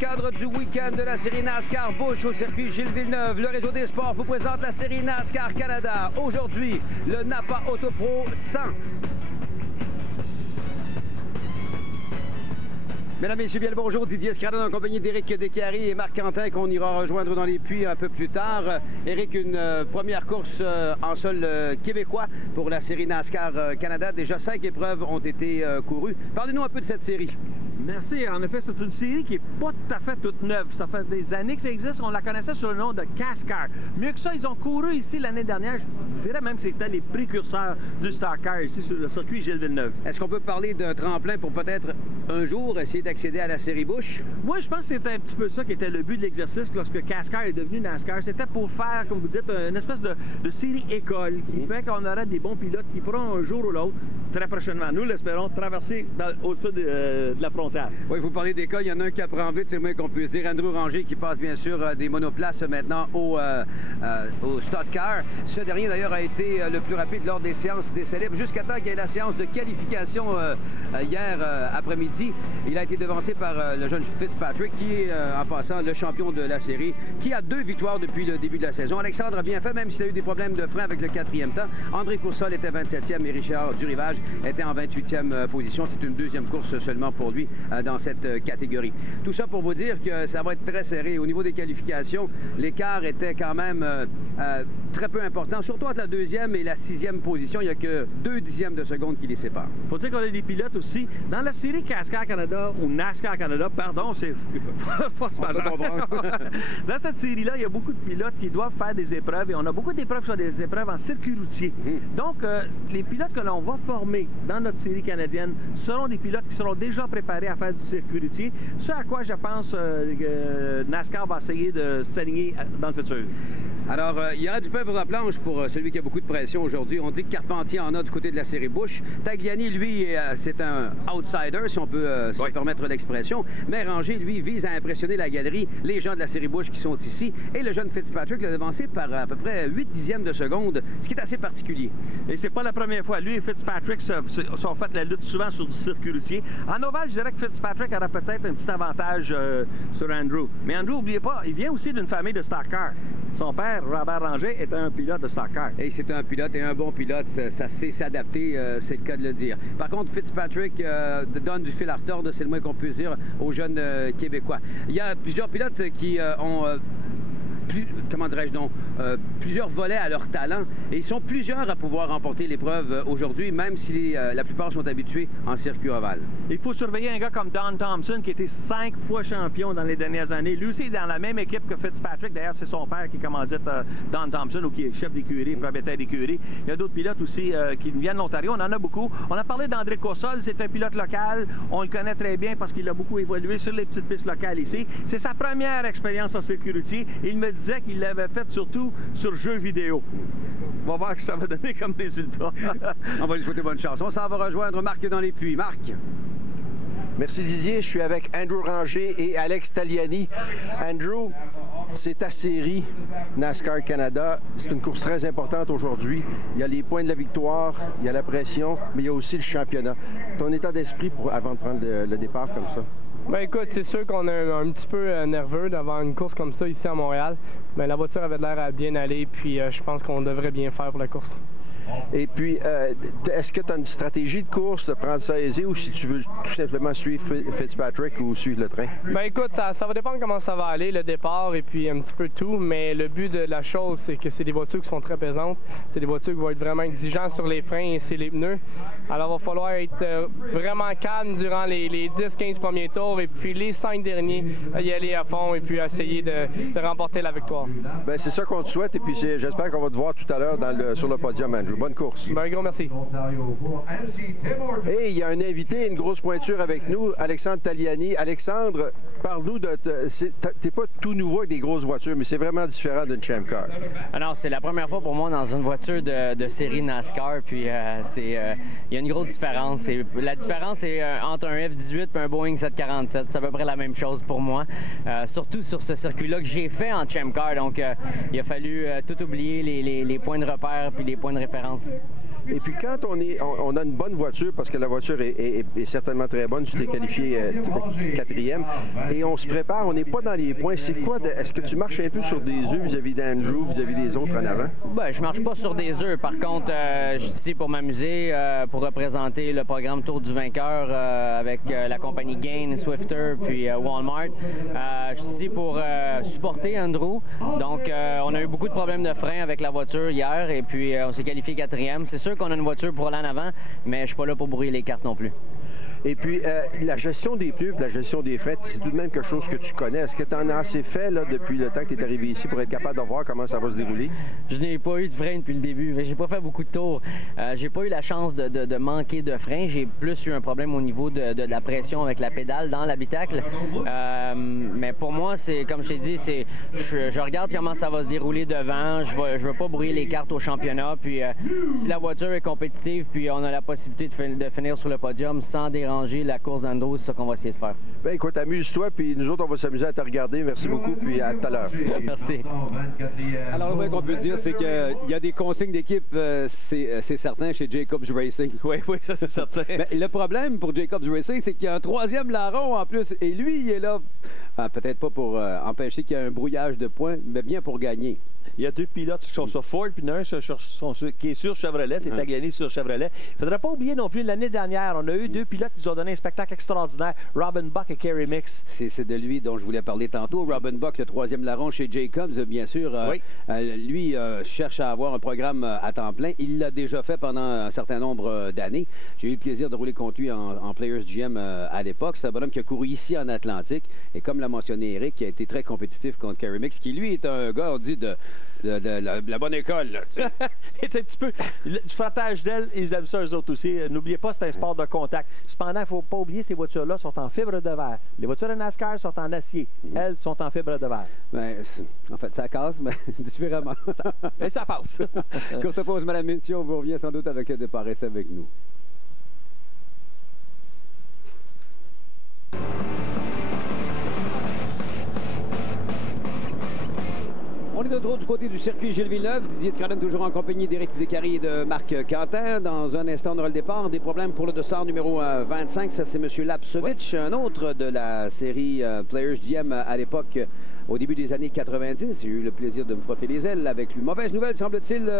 cadre du week-end de la série NASCAR Busch au circuit Gilles Villeneuve, le réseau des sports vous présente la série NASCAR Canada. Aujourd'hui, le Napa Autopro 100. Mesdames et messieurs, bien le bonjour. Didier Escradon en compagnie d'Éric Descaries et Marc Quentin qu'on ira rejoindre dans les puits un peu plus tard. Éric, une première course en sol québécois pour la série NASCAR Canada. Déjà 5 épreuves ont été courues. Parlez-nous un peu de cette série. Merci. En effet, c'est une série qui n'est pas tout à fait toute neuve. Ça fait des années que ça existe. On la connaissait sous le nom de CASCAR. Mieux que ça, ils ont couru ici l'année dernière. Je dirais même que c'était les précurseurs du Stock Car ici sur le circuit Gilles Villeneuve. Est-ce qu'on peut parler d'un tremplin pour peut-être un jour essayer d'accéder à la série Busch? Moi, je pense que c'était un petit peu ça qui était le but de l'exercice lorsque CASCAR est devenu NASCAR. C'était pour faire, comme vous dites, une espèce de série école qui fait qu'on aurait des bons pilotes qui pourront un jour ou l'autre, très prochainement, nous l'espérons, traverser au-dessus de la frontière. Oui, vous parlez d'école, il y en a un qui apprend vite, c'est le moins qu'on puisse dire. Andrew Ranger qui passe bien sûr des monoplaces maintenant au Stock Car. Ce dernier d'ailleurs a été le plus rapide lors des séances d'essai libre jusqu'à temps qu'il y ait la séance de qualification hier après-midi. Il a été devancé par le jeune Fitzpatrick qui est en passant le champion de la série, qui a 2 victoires depuis le début de la saison. Alexandre a bien fait, même s'il a eu des problèmes de frein avec le 4e temps. André Coursol était 27e et Richard Durivage était en 28e position. C'est une 2e course seulement pour lui dans cette catégorie. Tout ça pour vous dire que ça va être très serré. Au niveau des qualifications, l'écart était quand même très peu important, surtout entre la 2e et la 6e position. Il n'y a que 2 dixièmes de seconde qui les séparent. Faut dire qu'on a des pilotes aussi. Dans la série CASCAR Canada, ou NASCAR Canada, pardon, c'est force majeure. Dans cette série-là, il y a beaucoup de pilotes qui doivent faire des épreuves et on a beaucoup d'épreuves qui sont des épreuves en circuit routier. Donc, les pilotes que l'on va former dans notre série canadienne seront des pilotes qui seront déjà préparés à faire du circuit routier, ce à quoi je pense que NASCAR va essayer de s'aligner dans le futur. Alors, il y aura du pain pour la planche pour celui qui a beaucoup de pression aujourd'hui. On dit que Carpentier en a du côté de la série Busch. Tagliani, lui, c'est un outsider, si on peut se permettre l'expression. Mais Ranger, lui, vise à impressionner la galerie, les gens de la série Busch qui sont ici. Et le jeune Fitzpatrick l'a devancé par à peu près 8 dixièmes de seconde, ce qui est assez particulier. Et c'est pas la première fois. Lui et Fitzpatrick sont fait la lutte souvent sur du circuit routier. En ovale, je dirais que Fitzpatrick aura peut-être un petit avantage sur Andrew. Mais Andrew, n'oubliez pas, il vient aussi d'une famille de Stock Car. Son père, Robert Ranger, est un pilote de Stock Car. Et c'est un pilote et un bon pilote, ça sait s'adapter, c'est le cas de le dire. Par contre, Fitzpatrick donne du fil à retordre, c'est le moins qu'on puisse dire aux jeunes Québécois. Il y a plusieurs pilotes qui ont... comment dirais-je donc, plusieurs volets à leur talent. Et ils sont plusieurs à pouvoir remporter l'épreuve aujourd'hui, même si la plupart sont habitués en circuit ovale. Il faut surveiller un gars comme Don Thompson, qui a été 5 fois champion dans les dernières années. Lui aussi est dans la même équipe que Fitzpatrick. D'ailleurs, c'est son père qui commandite Don Thompson, ou qui est chef d'écurie, propriétaire d'écurie. Il y a d'autres pilotes aussi qui viennent de l'Ontario. On en a beaucoup. On a parlé d'André Coursol. C'est un pilote local. On le connaît très bien parce qu'il a beaucoup évolué sur les petites pistes locales ici. C'est sa première expérience en circuit routier. Il me disait qu'il l'avait fait surtout sur jeux vidéo. On va voir ce que ça va donner comme résultat. On va lui souhaiter bonne chance. On s'en va rejoindre Marc dans les puits. Marc. Merci Didier. Je suis avec Andrew Ranger et Alex Tagliani. Andrew, c'est ta série NASCAR Canada. C'est une course très importante aujourd'hui. Il y a les points de la victoire, il y a la pression, mais il y a aussi le championnat. Ton état d'esprit avant de prendre le départ comme ça? Ben écoute, c'est sûr qu'on est un petit peu nerveux d'avoir une course comme ça ici à Montréal. Mais la voiture avait l'air à bien aller, puis je pense qu'on devrait bien faire pour la course. Et puis, est-ce que tu as une stratégie de course de prendre ça aisé ou si tu veux tout simplement suivre Fitzpatrick ou suivre le train? Ben écoute, ça va dépendre comment ça va aller, le départ et puis un petit peu tout. Mais le but de la chose, c'est que c'est des voitures qui sont très pesantes. C'est des voitures qui vont être vraiment exigeantes sur les freins et sur les pneus. Alors, il va falloir être vraiment calme durant les 10-15 premiers tours et puis les 5 derniers, y aller à fond et puis essayer de remporter la victoire. Ben c'est ça qu'on te souhaite et puis j'espère qu'on va te voir tout à l'heure sur le podium, Andrew. Bonne course. Ben, un gros merci. Et il y a un invité, une grosse pointure avec nous, Alexandre Tagliani. Alexandre, parle-nous de... T'es pas tout nouveau avec des grosses voitures, mais c'est vraiment différent d'une Champ Car. Alors, c'est la première fois pour moi dans une voiture de série NASCAR, puis il y a une grosse différence. La différence est entre un F-18 et un Boeing 747. C'est à peu près la même chose pour moi. Surtout sur ce circuit-là que j'ai fait en Champ Car. Donc, il a fallu tout oublier les points de repère puis les points de référence. Et puis quand on a une bonne voiture, parce que la voiture est certainement très bonne, tu t'es qualifié 4e, et on se prépare, on n'est pas dans les points. C'est quoi, est-ce que tu marches un peu sur des œufs vis-à-vis d'Andrew, vis-à-vis des autres en avant? Ben, je marche pas sur des œufs. Par contre, je suis ici pour m'amuser, pour représenter le programme Tour du vainqueur avec la compagnie Gain, Swifter, puis Walmart. Je suis ici pour supporter Andrew. Donc, on a eu beaucoup de problèmes de frein avec la voiture hier, et puis on s'est qualifié 4e. C'est sûr qu'on a une voiture pour aller en avant, mais je suis pas là pour brouiller les cartes non plus. Et puis, la gestion des pneus, la gestion des freins, c'est tout de même quelque chose que tu connais. Est-ce que tu en as assez fait là, depuis le temps que tu es arrivé ici pour être capable de voir comment ça va se dérouler? Je n'ai pas eu de frein depuis le début. J'ai pas fait beaucoup de tours. J'ai pas eu la chance de manquer de frein. J'ai plus eu un problème au niveau de la pression avec la pédale dans l'habitacle. Mais pour moi, c'est comme je t'ai dit, je regarde comment ça va se dérouler devant. Je veux pas brouiller les cartes au championnat. Puis si la voiture est compétitive, puis on a la possibilité de finir sur le podium sans déranger la course d'Andrew, c'est ça qu'on va essayer de faire. Bien, écoute, amuse-toi, puis nous autres, on va s'amuser à te regarder. Merci beaucoup, puis à tout à l'heure. Merci. Alors, le qu'on peut dire, c'est qu'il y a des consignes d'équipe, c'est certain, chez Jacobs Racing. Oui, ça c'est certain. Mais le problème pour Jacobs Racing, c'est qu'il y a un 3e larron en plus, et lui, il est là, peut-être pas pour empêcher qu'il y ait un brouillage de points, mais bien pour gagner. Il y a 2 pilotes qui sont sur Ford, puis un qui est sur Chevrolet, c'est Tagliani sur Chevrolet. Il ne faudrait pas oublier non plus, l'année dernière, on a eu 2 pilotes qui nous ont donné un spectacle extraordinaire, Robin Buck et Kerry Mix. C'est de lui dont je voulais parler tantôt. Robin Buck, le 3e larron chez Jacobs, bien sûr. Oui. Lui cherche à avoir un programme à temps plein. Il l'a déjà fait pendant un certain nombre d'années. J'ai eu le plaisir de rouler contre lui en Players GM à l'époque. C'est un bonhomme qui a couru ici en Atlantique. Et comme l'a mentionné Eric, qui a été très compétitif contre Kerry Mix, qui lui est un gars, on dit, de la bonne école. Là, c'est un petit peu du frottage d'ailes, ils aiment ça eux autres aussi. N'oubliez pas, c'est un sport de contact. Cependant, il ne faut pas oublier, ces voitures-là sont en fibre de verre. Les voitures de NASCAR sont en acier. Elles sont en fibre de verre. Ben, en fait, ça casse, mais différemment. Et ça passe. Courte pause, madame Mintier, on vous revient sans doute avec le départ. Restez avec nous. On est de retour du côté du circuit Gilles Villeneuve. Didier Scranton toujours en compagnie d'Éric Descaries et de Marc Quentin. Dans un instant, on aura le départ. Des problèmes pour le dossard numéro 25. Ça, c'est M. Lapsovitch, un autre de la série Players GM à l'époque, au début des années 90. J'ai eu le plaisir de me frotter les ailes avec lui. Mauvaise nouvelle, semble-t-il,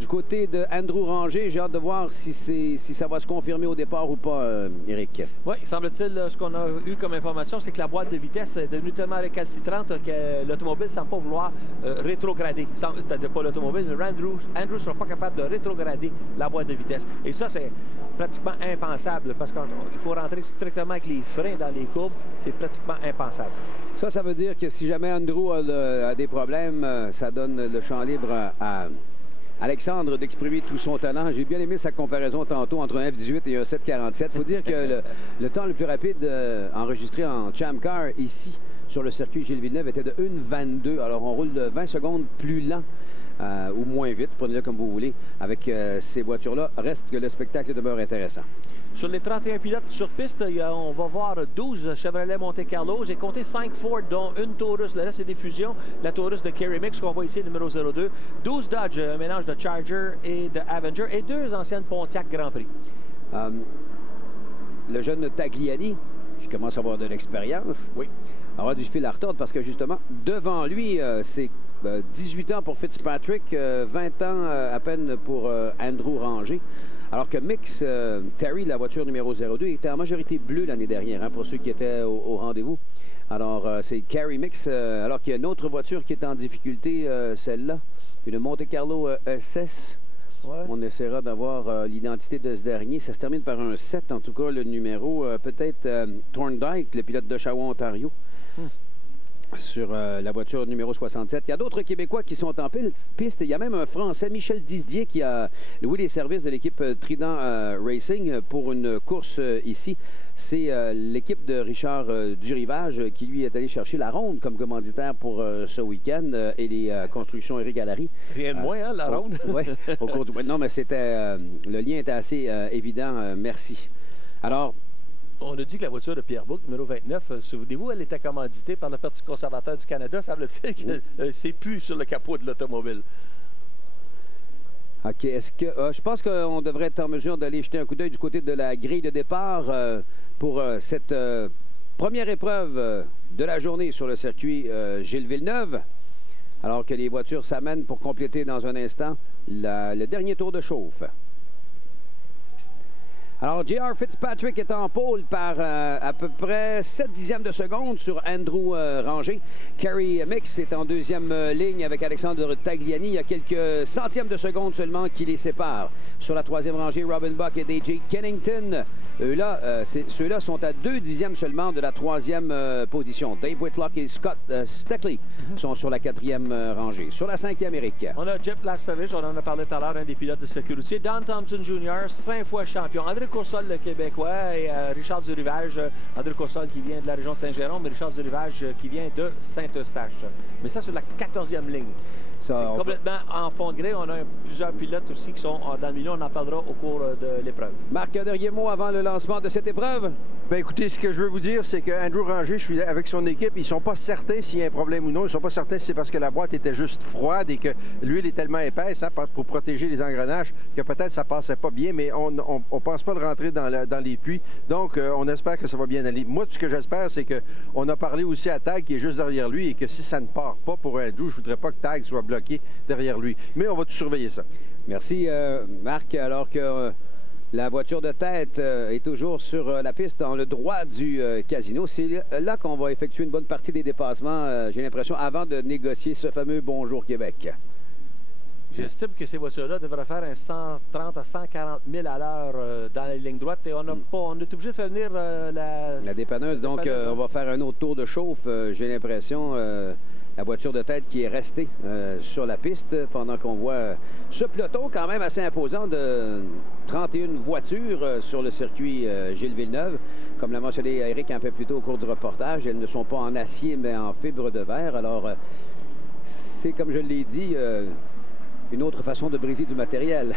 du côté de Andrew Ranger. J'ai hâte de voir si ça va se confirmer au départ ou pas, Éric. Oui, semble-t-il, ce qu'on a eu comme information, c'est que la boîte de vitesse est devenue tellement récalcitrante que l'automobile ne semble pas vouloir rétrograder. C'est-à-dire pas l'automobile, mais Andrew ne sera pas capable de rétrograder la boîte de vitesse. Et ça, c'est pratiquement impensable parce qu'il faut rentrer strictement avec les freins dans les courbes. C'est pratiquement impensable. Ça veut dire que si jamais Andrew a des problèmes, ça donne le champ libre à Alexandre d'exprimer tout son talent. J'ai bien aimé sa comparaison tantôt entre un F18 et un 747. Il faut dire que le temps le plus rapide enregistré en Champ Car ici, sur le circuit Gilles Villeneuve, était de 1,22. Alors, on roule de 20 secondes plus lent ou moins vite, prenez-le comme vous voulez, avec ces voitures-là. Reste que le spectacle demeure intéressant. Sur les 31 pilotes sur piste, on va voir 12 Chevrolet Monte Carlo. J'ai compté 5 Ford, dont une Taurus. Le reste, c'est des fusions. La Taurus de Kerry Mix, qu'on voit ici, numéro 02. 12 Dodge, un mélange de Charger et de Avenger. Et 2 anciennes Pontiac Grand Prix. Le jeune Tagliani, qui commence à avoir de l'expérience, oui, aura du fil à retordre parce que, justement, devant lui, c'est 18 ans pour Fitzpatrick, 20 ans à peine pour Andrew Ranger. Alors que Mix Terry, la voiture numéro 02, était en majorité bleue l'année dernière, pour ceux qui étaient au rendez-vous. Alors, c'est Kerry Mix, alors qu'il y a une autre voiture qui est en difficulté, celle-là, une Monte Carlo SS. Ouais. On essaiera d'avoir l'identité de ce dernier. Ça se termine par un 7, en tout cas, le numéro. Peut-être Thorndike, le pilote d'Oshawa, Ontario. Sur la voiture numéro 67. Il y a d'autres Québécois qui sont en piste. Il y a même un Français, Michel Didier, qui a loué les services de l'équipe Trident Racing pour une course ici. C'est l'équipe de Richard Durivage qui, lui, est allé chercher la ronde comme commanditaire pour ce week-end et les constructions Éric Gallary. Rien de moins, hein, la ronde? Oui, au cours du... Non, mais c'était... le lien était assez évident. Merci. Alors... On a dit que la voiture de Pierre Bouc, numéro 29, souvenez-vous, elle était commanditée par le Parti conservateur du Canada. Semble-t-il que c'est plus sur le capot de l'automobile. OK. Est-ce que je pense qu'on devrait être en mesure d'aller jeter un coup d'œil du côté de la grille de départ pour cette première épreuve de la journée sur le circuit Gilles Villeneuve, alors que les voitures s'amènent pour compléter dans un instant le dernier tour de chauffe. Alors, J.R. Fitzpatrick est en pôle par à peu près 7 dixièmes de seconde sur Andrew Ranger. Kerry Mix est en deuxième ligne avec Alexandre Tagliani. Il y a quelques centièmes de seconde seulement qui les séparent. Sur la troisième rangée, Robin Buck et DJ Kennington. Ceux-là sont à 2 dixièmes seulement de la troisième position. Dave Whitlock et Scott Steckley sont sur la quatrième rangée. Sur la cinquième, Eric. On a Jeff Lasavage, on en a parlé tout à l'heure, un des pilotes de sécurité. Don Thompson Jr., 5 fois champion. André Coursol, le Québécois, et Richard Durivage. André Coursol qui vient de la région de Saint-Jérôme, mais Richard Durivage qui vient de Saint-Eustache. Mais ça, sur la 14e ligne. C'est complètement en fond de gré. On a plusieurs pilotes aussi qui sont dans le milieu. On en parlera au cours de l'épreuve. Marc, un dernier mot avant le lancement de cette épreuve? Bien, écoutez, ce que je veux vous dire, c'est que Andrew Ranger, je suis avec son équipe, ils ne sont pas certains s'il y a un problème ou non. Ils ne sont pas certains si c'est parce que la boîte était juste froide et que l'huile est tellement épaisse pour protéger les engrenages que peut-être ça ne passait pas bien, mais on ne pense pas de rentrer dans les puits. Donc, on espère que ça va bien aller. Moi, ce que j'espère, c'est qu'on a parlé aussi à Tag qui est juste derrière lui et que si ça ne part pas pour Andrew, je ne voudrais pas que Tag soit bloqué derrière lui. Mais on va tout surveiller ça. Merci, Marc. Alors que la voiture de tête est toujours sur la piste dans le droit du casino. C'est là qu'on va effectuer une bonne partie des dépassements, j'ai l'impression, avant de négocier ce fameux Bonjour Québec. J'estime que ces voitures-là devraient faire un 130 à 140 000 à l'heure dans la ligne droite. Et on est obligé de faire venir la dépanneuse. Donc, on va faire un autre tour de chauffe. J'ai l'impression, la voiture de tête qui est restée sur la piste pendant qu'on voit ce peloton quand même assez imposant de 31 voitures sur le circuit Gilles Villeneuve. Comme l'a mentionné Eric un peu plus tôt au cours du reportage, elles ne sont pas en acier mais en fibre de verre. Alors, c'est comme je l'ai dit... une autre façon de briser du matériel.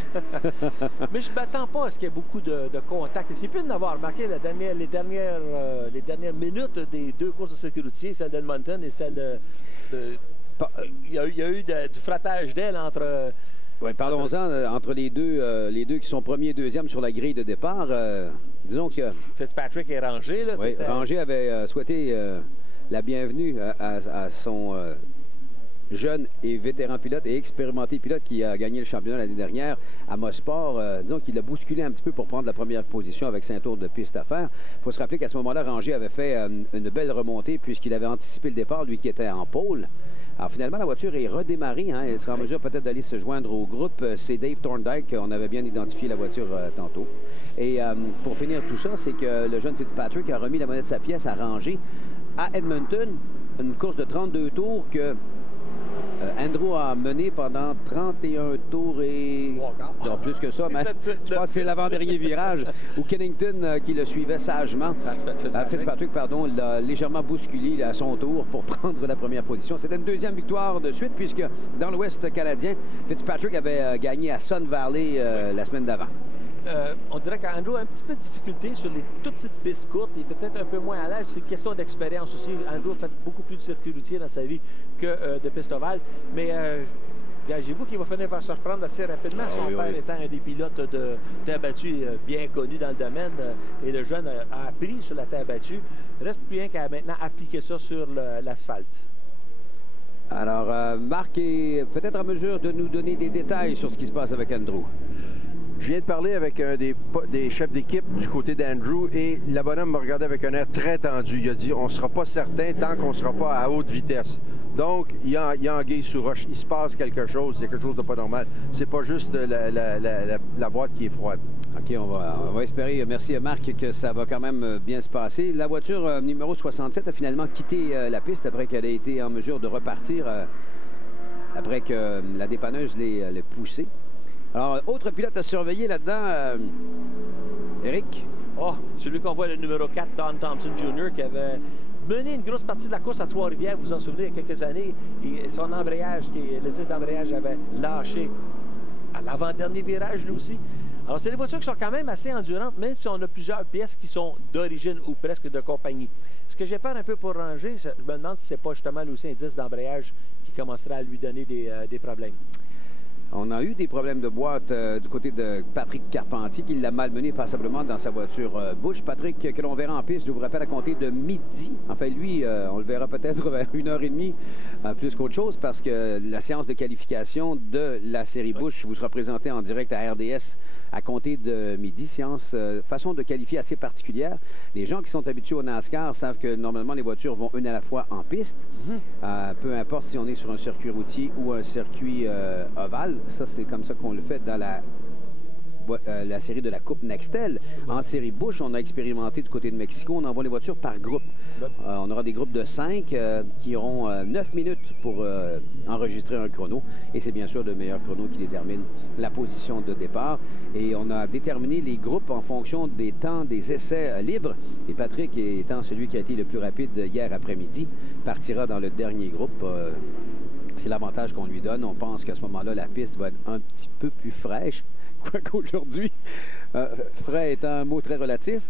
Mais je ne m'attends pas à ce qu'il y ait beaucoup de contacts. C'est plus d'avoir remarqué les dernières minutes des deux courses de sécurité, celle d'Edmonton et celle il y a eu du frottage d'aile entre... Oui, parlons-en entre les deux qui sont premier et deuxième sur la grille de départ. Disons que... Fitzpatrick et Ranger. Là, oui, Ranger avait souhaité la bienvenue à son... jeune et vétéran pilote et expérimenté pilote qui a gagné le championnat l'année dernière à Mosport. Disons qu'il a bousculé un petit peu pour prendre la première position avec 5 tours de piste à faire. Il faut se rappeler qu'à ce moment-là, Ranger avait fait une belle remontée puisqu'il avait anticipé le départ, lui qui était en pôle. Alors finalement, la voiture est redémarrée. Elle sera en mesure peut-être d'aller se joindre au groupe. C'est Dave Thorndike. On avait bien identifié la voiture tantôt. Et pour finir tout ça, c'est que le jeune Fitzpatrick a remis la monnaie de sa pièce à Ranger à Edmonton. Une course de 32 tours que... Andrew a mené pendant 31 tours et... Non, plus que ça, mais je pense que c'est l'avant-dernier virage où Kennington, qui le suivait sagement, Fitzpatrick, pardon, l'a légèrement bousculé à son tour pour prendre la première position. C'était une deuxième victoire de suite, puisque dans l'Ouest canadien, Fitzpatrick avait gagné à Sun Valley la semaine d'avant. On dirait qu'Andrew a un petit peu de difficulté sur les toutes petites pistes courtes. Il est peut-être un peu moins à l'aise. C'est une question d'expérience aussi. Andrew a fait beaucoup plus de circuits routiers dans sa vie que de pistes ovales. Mais gagez-vous qu'il va finir par se reprendre assez rapidement. Son père étant un des pilotes de terre battue bien connu dans le domaine. Et le jeune a appris sur la terre battue. Il reste plus rien qu'à maintenant appliquer ça sur l'asphalte. Alors, Marc est peut-être en mesure de nous donner des détails sur ce qui se passe avec Andrew. Je viens de parler avec un des chefs d'équipe du côté d'Andrew et la bonhomme m'a regardé avec un air très tendu. Il a dit, on ne sera pas certain tant qu'on ne sera pas à haute vitesse. Donc, il y a anguille sous roche. Il se passe quelque chose, c'est quelque chose de pas normal. C'est pas juste la boîte qui est froide. OK, on va espérer, merci à Marc, que ça va quand même bien se passer. La voiture numéro 67 a finalement quitté la piste après qu'elle ait été en mesure de repartir après que la dépanneuse l'ait poussée. Alors, autre pilote à surveiller là-dedans, Eric. Oh, celui qu'on voit, le numéro 4, Don Thompson Jr., qui avait mené une grosse partie de la course à Trois-Rivières, vous vous en souvenez, il y a quelques années. Et son embrayage, le disque d'embrayage avait lâché à l'avant-dernier virage, lui aussi. Alors, c'est des voitures qui sont quand même assez endurantes, même si on a plusieurs pièces qui sont d'origine ou presque de compagnie. Ce que j'ai peur un peu pour Ranger, je me demande si c'est pas justement lui aussi un disque d'embrayage qui commencerait à lui donner des problèmes. On a eu des problèmes de boîte du côté de Patrick Carpentier qui l'a malmené passablement dans sa voiture Busch. Patrick, que l'on verra en piste, je vous rappelle, à compter de midi. Enfin, lui, on le verra peut-être vers 1h30 plus qu'autre chose parce que la séance de qualification de la série Busch vous sera présentée en direct à RDS à compter de midi. Séance, façon de qualifier assez particulière. Les gens qui sont habitués au NASCAR savent que normalement les voitures vont une à la fois en piste. Peu importe si on est sur un circuit routier ou un circuit ovale. Ça, c'est comme ça qu'on le fait dans la série de la Coupe Nextel. En série Busch, on a expérimenté du côté de Mexico. On envoie les voitures par groupe. On aura des groupes de 5 qui auront 9 minutes pour enregistrer un chrono. Et c'est bien sûr le meilleur chrono qui détermine la position de départ. Et on a déterminé les groupes en fonction des temps des essais libres. Et Patrick, étant celui qui a été le plus rapide hier après-midi, partira dans le dernier groupe. C'est l'avantage qu'on lui donne. On pense qu'à ce moment-là, la piste va être un petit peu plus fraîche. Quoiqu'aujourd'hui, frais étant un mot très relatif.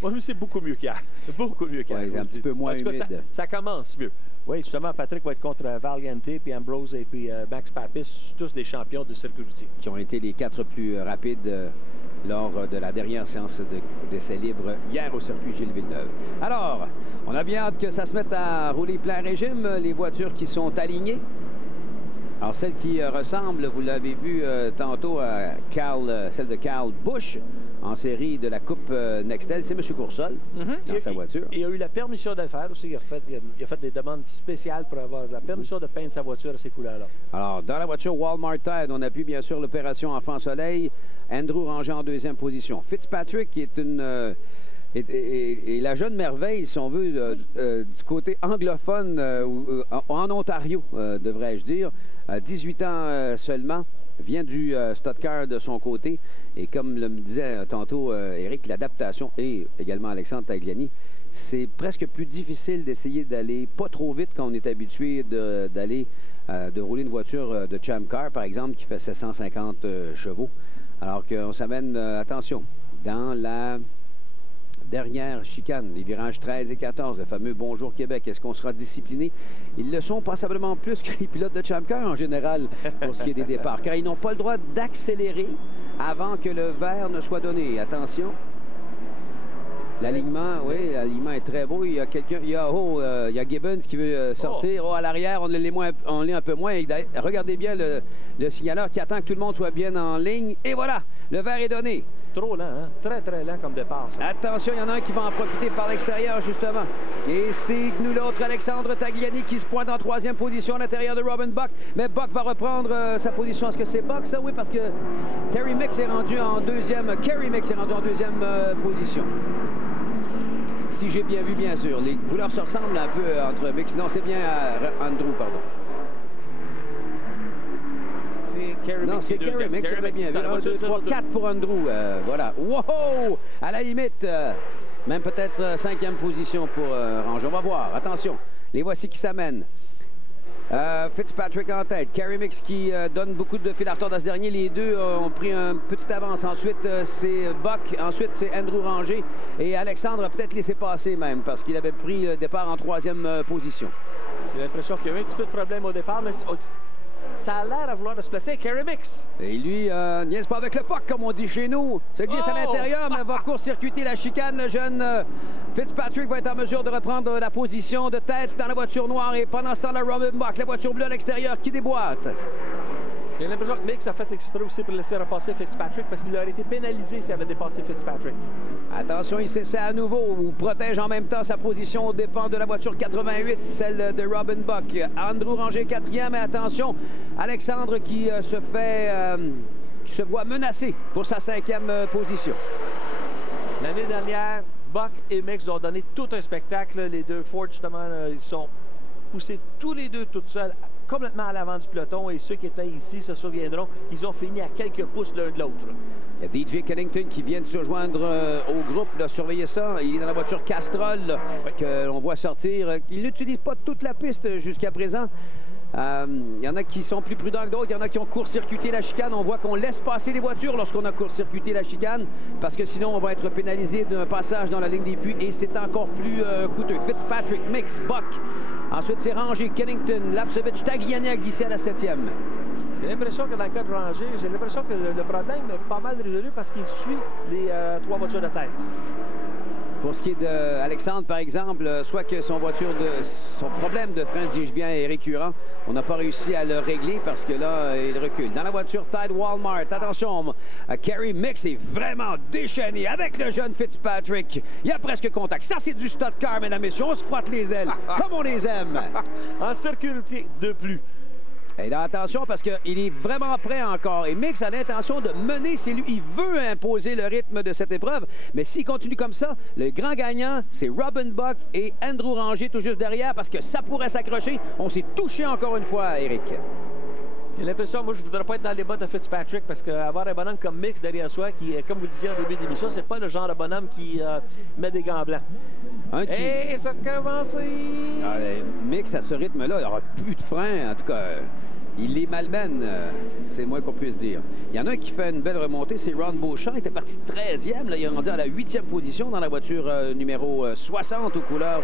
Moi, c'est beaucoup mieux qu'hier. Beaucoup mieux qu'hier. Ouais, un petit peu moins humide. Ça commence mieux. Oui, justement, Patrick va être contre Valiante, puis Ambrose et puis Max Papis, tous des champions de circuit routier. Qui ont été les 4 plus rapides lors de la dernière séance d'essai libre hier au circuit Gilles Villeneuve. Alors, on a bien hâte que ça se mette à rouler plein régime. Les voitures qui sont alignées. Alors, celle qui ressemble, vous l'avez vu tantôt à celle de Kyle Busch en série de la Coupe Nextel, c'est M. Coursol dans sa voiture. Il a eu la permission de le faire aussi. Il a fait des demandes spéciales pour avoir la permission de peindre sa voiture à ces couleurs-là. Alors, dans la voiture Walmart Tide, on appuie bien sûr l'opération Enfant Soleil. Andrew rangé en deuxième position. Fitzpatrick, qui est une... Et la jeune merveille, si on veut, du côté anglophone, en Ontario, devrais-je dire, 18 ans seulement, vient du Stock-Car de son côté. Et comme le disait tantôt Éric, l'adaptation, et également Alexandre Tagliani, c'est presque plus difficile d'essayer d'aller pas trop vite quand on est habitué de rouler une voiture de Champ Car, par exemple, qui fait 750 chevaux. Alors qu'on s'amène, attention, dans la dernière chicane, les virages 13 et 14, le fameux Bonjour Québec. Est-ce qu'on sera discipliné? Ils le sont passablement plus que les pilotes de Champ Car en général pour ce qui est des départs, car ils n'ont pas le droit d'accélérer avant que le vert ne soit donné. Attention. L'alignement, oui, l'alignement est très beau. Il y a quelqu'un, il y a Gibbons qui veut sortir. À l'arrière, on l'est un peu moins. Et regardez bien le signaleur qui attend que tout le monde soit bien en ligne. Et voilà, le vert est donné. Trop lent, hein? Très, très lent comme départ. Ça. Attention, il y en a un qui va en profiter par l'extérieur, justement. Et c'est nous l'autre, Alexandre Tagliani, qui se pointe en troisième position à l'intérieur de Robin Buck. Mais Buck va reprendre sa position. Est-ce que c'est Buck, ça? Oui, parce que Terry Mix est rendu en deuxième. Kerry Mix est rendu en deuxième position. Si j'ai bien vu, bien sûr. Les couleurs se ressemblent un peu entre Mix. Non, c'est bien Andrew, pardon. Non, c'est Kerry Mix, j'avais bien vu. 1, 2, 3, 4 pour Andrew. Voilà. Wow! À la limite, même peut-être cinquième position pour Ranger. On va voir. Attention. Les voici qui s'amènent. Fitzpatrick en tête. Kerry Mix qui donne beaucoup de fil à retordre à ce dernier. Les deux ont pris une petite avance. Ensuite, c'est Buck. Ensuite, c'est Andrew Ranger. Et Alexandre a peut-être laissé passer même parce qu'il avait pris le départ en troisième position. J'ai l'impression qu'il y a eu un petit peu de problème au départ, mais ça a l'air à vouloir se placer. Kerry Mix. Et lui, niaise pas avec le puck, comme on dit chez nous. Se glisse à l'intérieur, mais va court-circuiter la chicane. Le jeune Fitzpatrick va être en mesure de reprendre la position de tête dans la voiture noire. Et pendant ce temps-là, Robin Buck, la voiture bleue à l'extérieur qui déboîte. J'ai l'impression que Mix a fait exprès aussi pour laisser repasser Fitzpatrick parce qu'il aurait été pénalisé s'il avait dépassé Fitzpatrick. Attention, il s'essaie à nouveau ou protège en même temps sa position aux dépens de la voiture 88, celle de Robin Buck. Andrew Ranger quatrième, et attention, Alexandre qui se voit menacé pour sa cinquième position. L'année dernière, Buck et Mix ont donné tout un spectacle. Les deux Ford, justement, ils sont poussés tous les deux tout seuls, complètement à l'avant du peloton. Et ceux qui étaient ici se souviendront qu'ils ont fini à quelques pouces l'un de l'autre. Il y a DJ Kennington qui vient de se joindre au groupe. Là, surveillez ça. Il est dans la voiture Castrol qu'on voit sortir. Il n'utilise pas toute la piste jusqu'à présent. Il y en a qui sont plus prudents que d'autres. Il y en a qui ont court-circuité la chicane. On voit qu'on laisse passer les voitures lorsqu'on a court-circuité la chicane parce que sinon, on va être pénalisé d'un passage dans la ligne des puits et c'est encore plus coûteux. Fitzpatrick, Mix, Buck Ensuite, c'est Rangé, Kennington, Lapcevich, Tagliani a glissé à la 7e. J'ai l'impression que dans le cas de Rangé, j'ai l'impression que le problème est pas mal résolu parce qu'il suit les 3 voitures de tête. Pour ce qui est d'Alexandre, par exemple, soit que son problème de frein, dis-je bien, est récurrent. On n'a pas réussi à le régler parce que là, il recule. Dans la voiture Tide Walmart, attention, Kerry Mix est vraiment déchaîné avec le jeune Fitzpatrick. Il y a presque contact. Ça, c'est du Stock Car, mesdames et messieurs. On se frotte les ailes, comme on les aime. En circuité de plus. Et là, attention, parce qu'il est vraiment prêt encore. Et Mix a l'intention de mener. C'est lui. Il veut imposer le rythme de cette épreuve. Mais s'il continue comme ça, le grand gagnant, c'est Robin Buck et Andrew Rangé tout juste derrière parce que ça pourrait s'accrocher. On s'est touché encore une fois, Éric. J'ai l'impression, moi, je ne voudrais pas être dans les bottes de Fitzpatrick parce qu'avoir un bonhomme comme Mix derrière soi, qui, comme vous disiez au début de l'émission, c'est pas le genre de bonhomme qui met des gants blancs. Et ça commence. Mix, à ce rythme-là, il n'aura plus de frein. En tout cas, il les malmène, c'est le moins qu'on puisse dire. Il y en a un qui fait une belle remontée, c'est Ron Beauchamp. Il était parti 13e. Là, il est rendu à la 8e position dans la voiture numéro 60 aux couleurs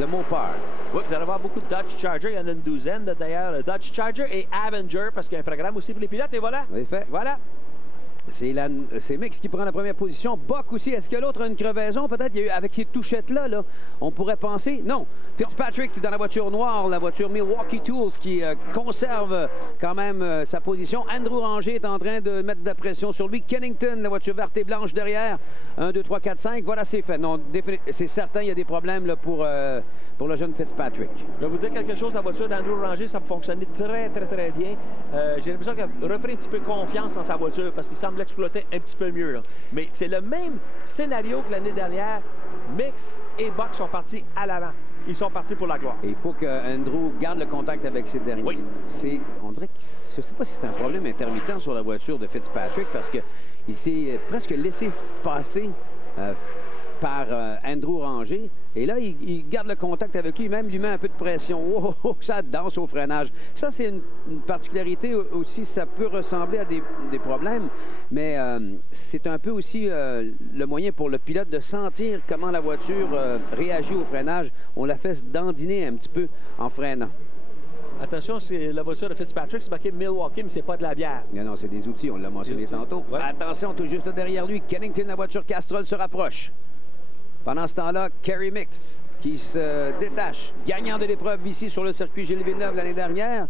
de Mopar. Oui, vous allez avoir beaucoup de Dodge Charger. Il y en a une douzaine d'ailleurs. Dodge Charger et Avenger, parce qu'il y a un programme aussi pour les pilotes. Et voilà. Voilà. C'est Mix qui prend la première position. Buck aussi. Est-ce que l'autre a une crevaison? Peut-être avec ces touchettes-là, on pourrait penser. Non. Fitzpatrick dans la voiture noire, la voiture Milwaukee Tools qui conserve quand même sa position. Andrew Rangé est en train de mettre de la pression sur lui. Kennington, la voiture verte et blanche derrière. 1, 2, 3, 4, 5. Voilà, c'est fait. Non, c'est certain, il y a des problèmes là, pour le jeune Fitzpatrick. Je vais vous dire quelque chose, la voiture d'Andrew Rangé, ça fonctionnait très bien. J'ai l'impression qu'il a repris un petit peu confiance en sa voiture parce qu'il semble exploiter un petit peu mieux. Là. Mais c'est le même scénario que l'année dernière. Mix et Buck sont partis à l'avant. Ils sont partis pour la gloire. Et il faut que Andrew garde le contact avec ces derniers. Oui. On dirait que, je ne sais pas si c'est un problème intermittent sur la voiture de Fitzpatrick parce qu'il s'est presque laissé passer par Andrew Rangé. Et là, il garde le contact avec lui, même lui met un peu de pression. Oh, ça danse au freinage. Ça, c'est une particularité aussi. Ça peut ressembler à des problèmes, mais c'est un peu aussi le moyen pour le pilote de sentir comment la voiture réagit au freinage. On la fait se dandiner un petit peu en freinant. Attention, c'est la voiture de Fitzpatrick, c'est marqué Milwaukee, mais c'est pas de la bière. Non, c'est des outils, on l'a mentionné tantôt. Ouais. Attention, tout juste derrière lui, Kennington, la voiture Castrol se rapproche. Pendant ce temps-là, Kerry Mix qui se détache, gagnant de l'épreuve ici sur le circuit Gilles Villeneuve l'année dernière,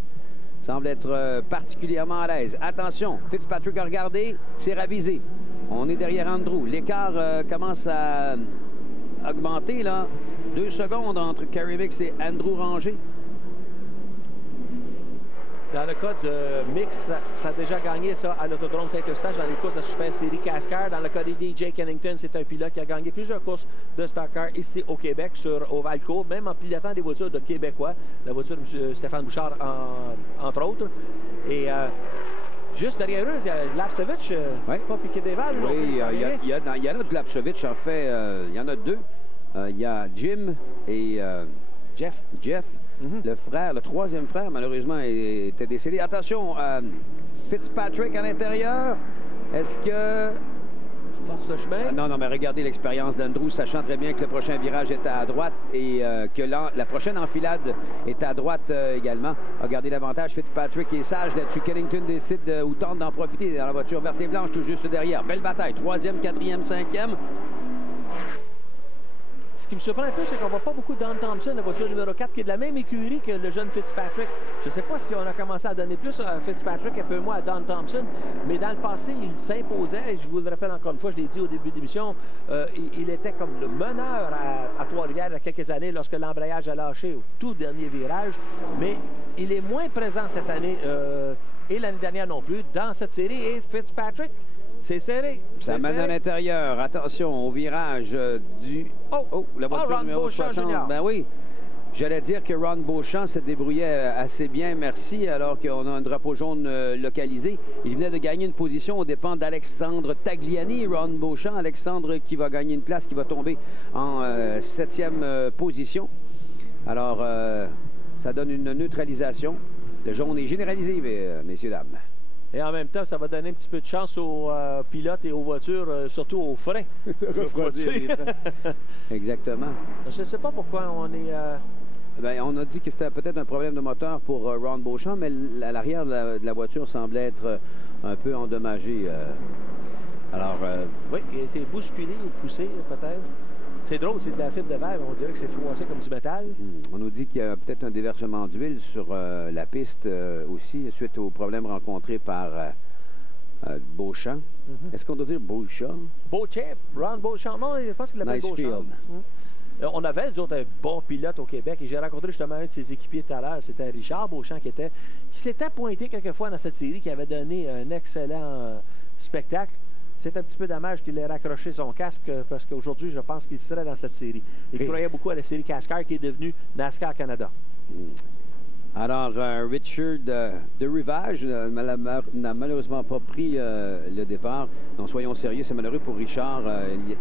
semble être particulièrement à l'aise. Attention, Fitzpatrick a regardé, c'est ravisé. On est derrière Andrew. L'écart commence à augmenter, là. 2 secondes entre Kerry Mix et Andrew Rangé. Dans le cas de Mix, ça a déjà gagné ça à l'Autodrome Saint-Eustache dans les courses de Super Série Cascar. Dans le cas de DJ Kennington, c'est un pilote qui a gagné plusieurs courses de Stock Car ici au Québec sur Ovalco, même en pilotant des voitures de Québécois, la voiture de M. Stéphane Bouchard entre autres. Et juste derrière eux, il y a Lapcevich, pas piqué des valves. Oui, il y en a de Lapcevich, en fait, il y en a 2. Il y a Jim et Jeff. Le frère, le 3e frère, malheureusement, était décédé. Attention, Fitzpatrick à l'intérieur. Est-ce que... Force le chemin? Non, mais regardez l'expérience d'Andrew, sachant très bien que le prochain virage est à droite et que la prochaine enfilade est à droite également. Regardez l'avantage, Fitzpatrick est sage là-dessus. Kennington décide ou tente d'en profiter dans la voiture verte et blanche tout juste derrière. Belle bataille, 3e, 4e, 5e. Ce qui me surprend un peu, c'est qu'on ne voit pas beaucoup de Don Thompson, la voiture numéro 4, qui est de la même écurie que le jeune Fitzpatrick. Je ne sais pas si on a commencé à donner plus à Fitzpatrick, un peu moins à Don Thompson, mais dans le passé, il s'imposait, et je vous le rappelle encore une fois, je l'ai dit au début de l'émission, il était comme le meneur à Trois-Rivières il y a quelques années, lorsque l'embrayage a lâché au tout dernier virage, mais il est moins présent cette année, et l'année dernière non plus, dans cette série, et Fitzpatrick, c'est serré. Ça mène à l'intérieur. Attention au virage du... la voiture numéro 60. Ben oui. J'allais dire que Ron Beauchamp se débrouillait assez bien, merci, alors qu'on a un drapeau jaune localisé. Il venait de gagner une position aux dépens d'Alexandre Tagliani. Ron Beauchamp, Alexandre qui va gagner une place, qui va tomber en 7e position. Alors, ça donne une neutralisation. Le jaune est généralisé, messieurs, dames. Et en même temps, ça va donner un petit peu de chance aux pilotes et aux voitures, surtout aux freins. Exactement. Je ne sais pas pourquoi on est... Bien, on a dit que c'était peut-être un problème de moteur pour Ron Beauchamp, mais l'arrière de la voiture semblait être un peu endommagé. Oui, il a été bousculé ou poussé, peut-être. C'est drôle, c'est de la fibre de verre, on dirait que c'est froissé comme du métal. On nous dit qu'il y a peut-être un déversement d'huile sur la piste aussi, suite aux problèmes rencontrés par Beauchamp. Est-ce qu'on doit dire Beauchamp? Beauchamp, Ron Beauchamp, non, je pense qu'il l'appelle Nice Beauchamp. field. On avait, nous autres, un bon pilote au Québec, et j'ai rencontré justement un de ses équipiers tout à l'heure, c'était Richard Beauchamp, qui s'était pointé quelquefois dans cette série, qui avait donné un excellent spectacle. C'est un petit peu dommage qu'il ait raccroché son casque parce qu'aujourd'hui, je pense qu'il serait dans cette série. Il croyait beaucoup à la série NASCAR qui est devenue NASCAR Canada. Alors, Richard de Rivage n'a malheureusement pas pris le départ. Donc, soyons sérieux, c'est malheureux pour Richard.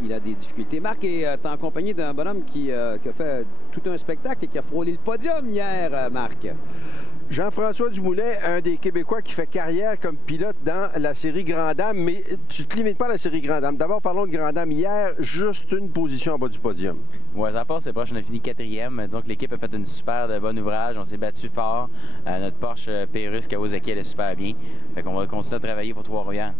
Il a des difficultés. Marc est en compagnie d'un bonhomme qui a fait tout un spectacle et qui a frôlé le podium hier, Marc. Jean-François Dumoulin, un des Québécois qui fait carrière comme pilote dans la série Grand Dame, mais tu ne te limites pas à la série Grand Dame. D'abord, parlons de Grand Dame. Hier, juste une position en bas du podium. Ouais, ça passe, c'est proche. On a fini 4e. Donc, l'équipe a fait une super de bon ouvrage. On s'est battu fort. Notre Porsche Pérus Kawasaki, elle est super bien. Fait qu'on va continuer à travailler pour Trois-Rivières.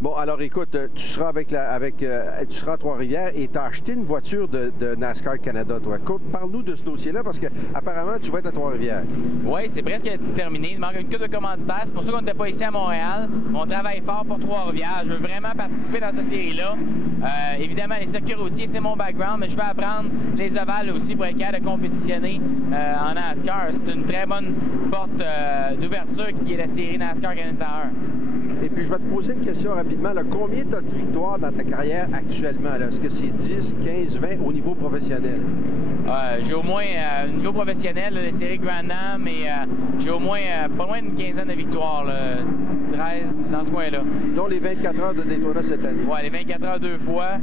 Bon, alors écoute, tu seras tu seras à Trois-Rivières et tu as acheté une voiture de NASCAR Canada, toi. Parle-nous de ce dossier-là parce que apparemment tu vas être à Trois-Rivières. Oui, c'est presque terminé. Il manque une couple de commanditaires. C'est pour ça qu'on n'était pas ici à Montréal. On travaille fort pour Trois-Rivières. Je veux vraiment participer dans cette série-là. Évidemment, les circuits routiers, c'est mon background, mais je veux apprendre les ovales aussi pour être capable de compétitionner en NASCAR. C'est une très bonne porte d'ouverture qui est la série NASCAR Canada 1. Et puis, je vais te poser une question rapidement. Là. Combien tu as de victoires dans ta carrière actuellement? Est-ce que c'est 10, 15, 20 au niveau professionnel? J'ai au moins, au niveau professionnel, les séries Grand Am, et j'ai au moins pas loin d'une quinzaine de victoires, 13 dans ce coin-là. Dont les 24 heures de Daytona cette année? Oui, les 24 heures 2 fois.